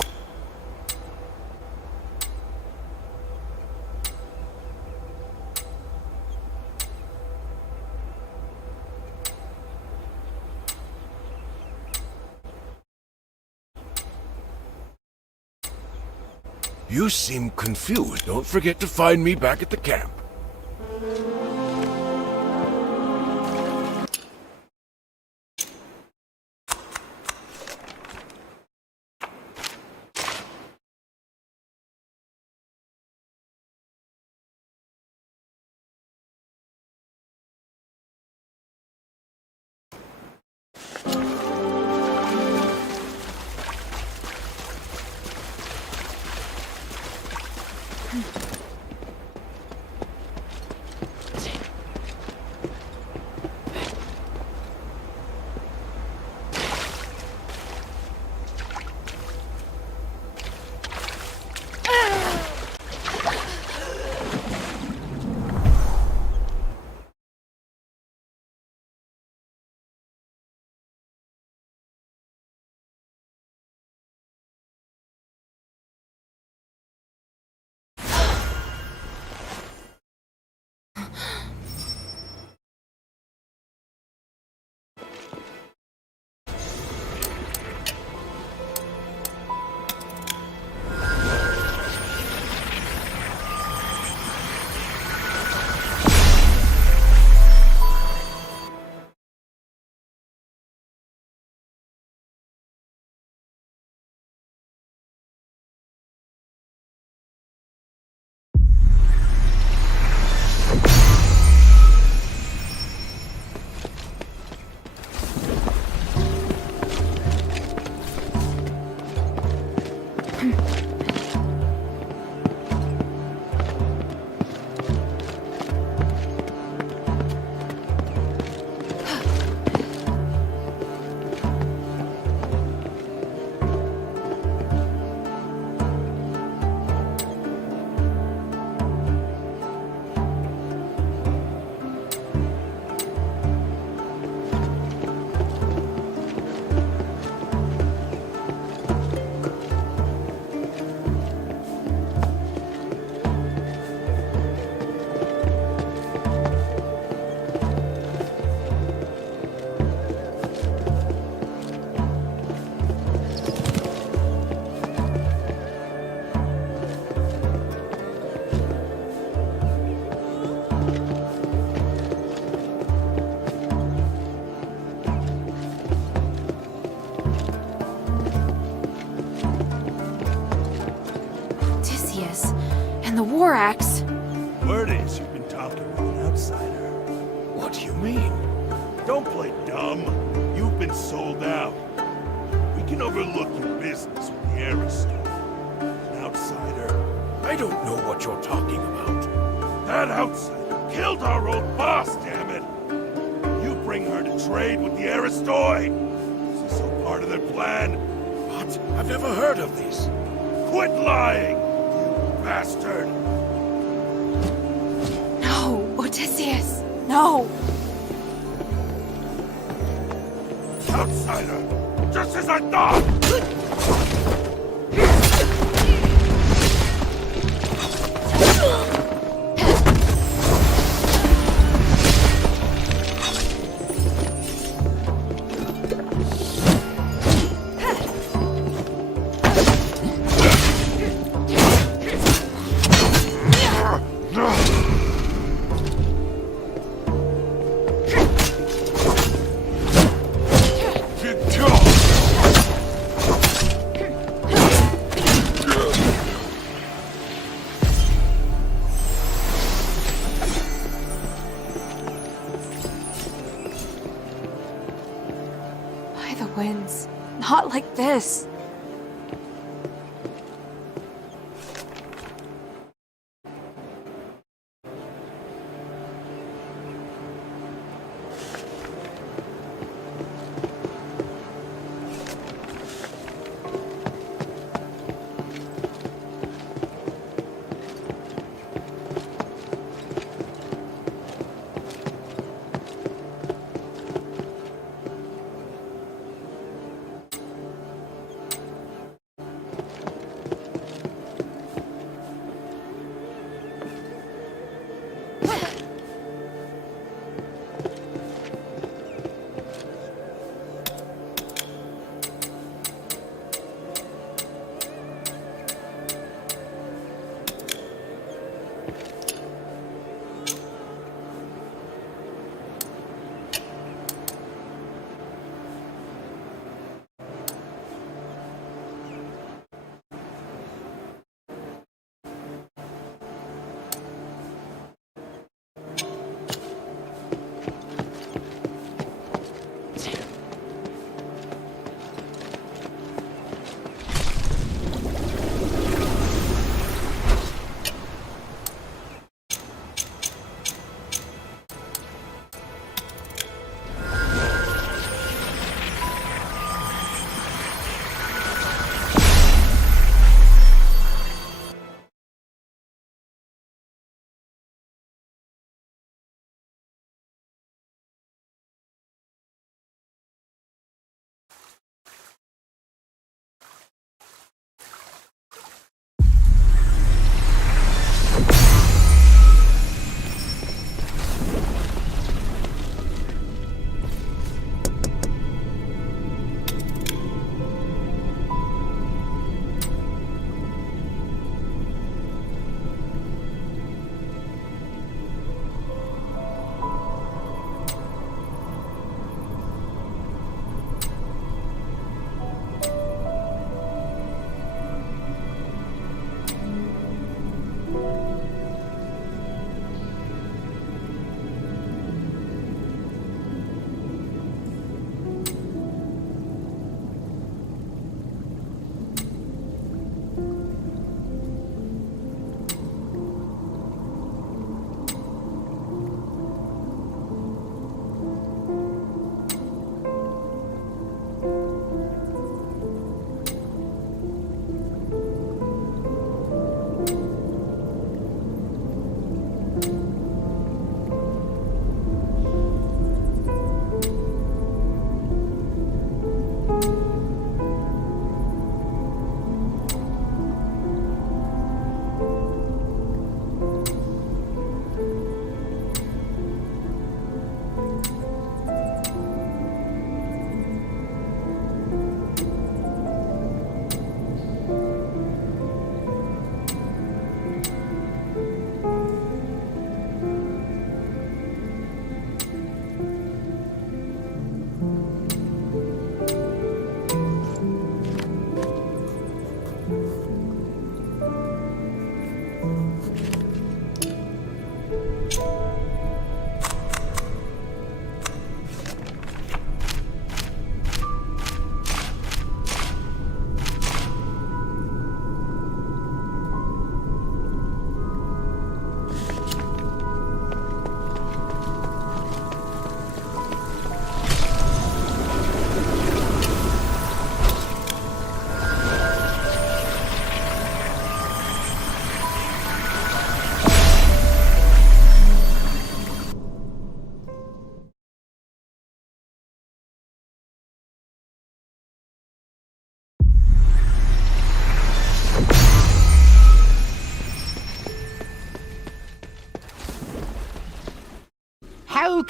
You seem confused. Don't forget to find me back at the camp. do you mean? Don't play dumb. You've been sold out. We can overlook your business with the Aristode. An outsider. I don't know what you're talking about. That outsider killed our old boss, damn it! You bring her to trade with the Aristode? Is this all part of their plan? What? I've never heard of these. Quit lying, you bastard! No, Odysseus, no! Outsider! Just as I thought! Winds. Not like this.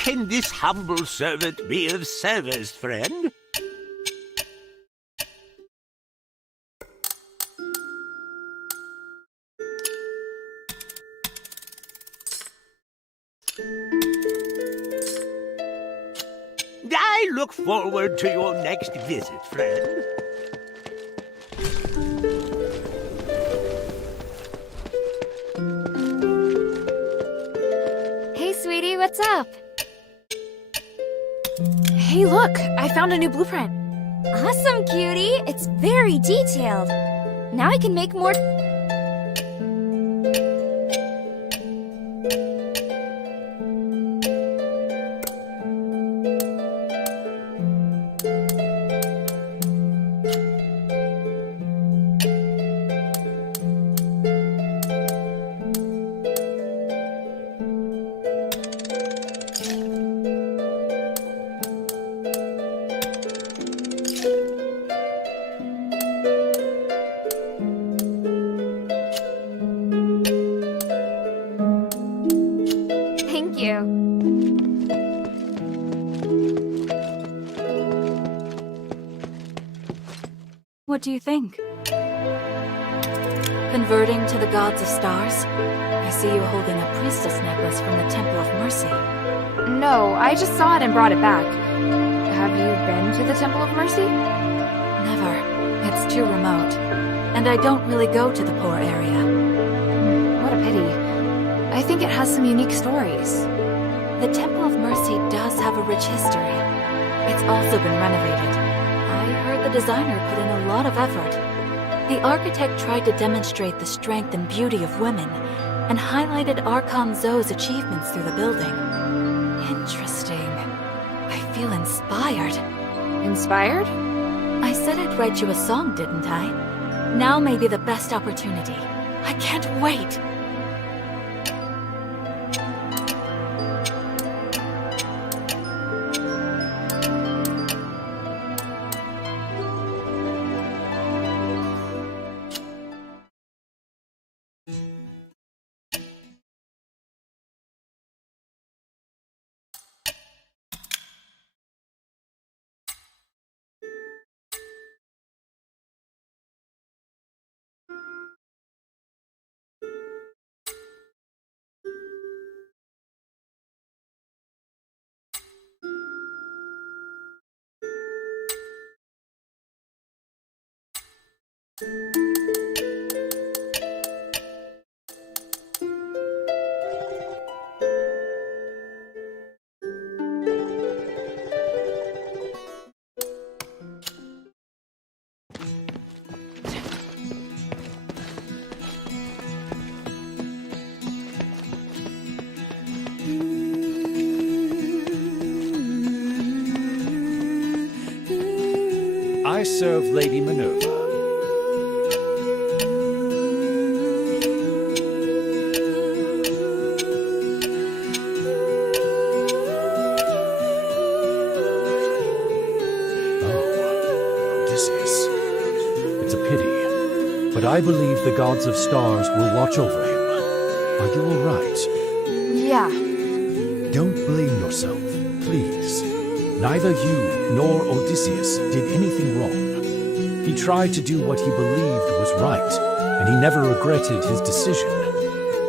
can this humble servant be of service, friend? I look forward to your next visit, friend. Hey, sweetie, what's up? Hey, look! I found a new blueprint. Awesome, cutie! It's very detailed. Now I can make more... Thank you. What do you think? Converting to the gods of stars? I see you holding a priestess necklace from the Temple of Mercy. No, I just saw it and brought it back. Have you been to the Temple of Mercy? Never. It's too remote. And I don't really go to the poor area. What a pity. I think it has some unique stories. The Temple of Mercy does have a rich history. It's also been renovated. I heard the designer put in a lot of effort. The architect tried to demonstrate the strength and beauty of women, and highlighted Archon Zoe's achievements through the building. Interesting. I feel inspired. Inspired? I said I'd write you a song, didn't I? Now may be the best opportunity. I can't wait! I serve Lady Minerva. Oh, Odysseus. It's a pity, but I believe the gods of stars will watch over him. Are you all right? Yeah. Don't blame yourself, please. Neither you nor Odysseus did anything wrong. He tried to do what he believed was right, and he never regretted his decision.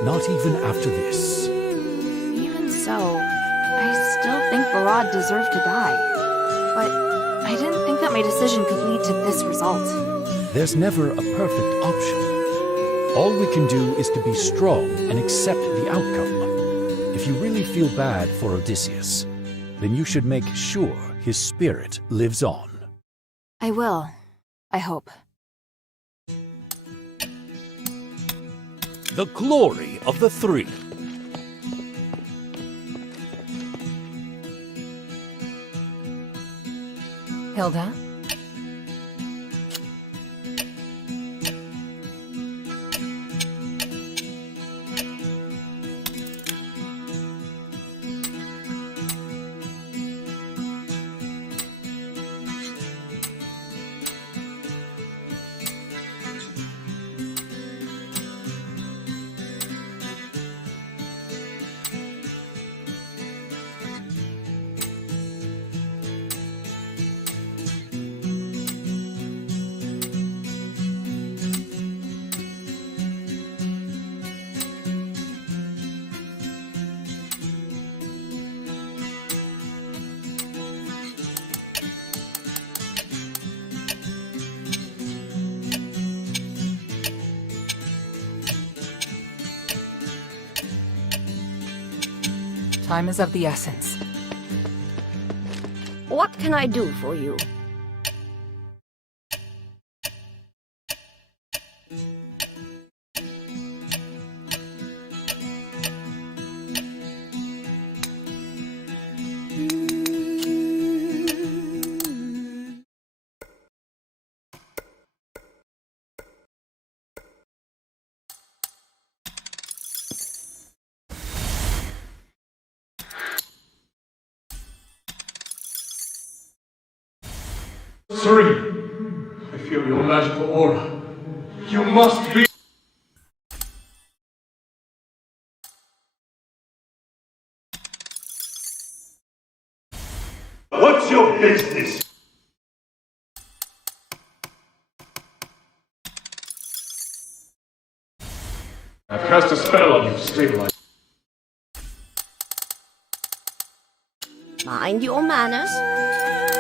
Not even after this. Even so, I still think Barad deserved to die. But I didn't think that my decision could lead to this result. There's never a perfect option. All we can do is to be strong and accept the outcome. If you really feel bad for Odysseus, then you should make sure his spirit lives on. I will. I hope. The glory of the three. Hilda? Time is of the essence. What can I do for you? Serene, I feel your magical aura. You must be... What's your business? I've cast a spell on you to stabilize. Mind your manners.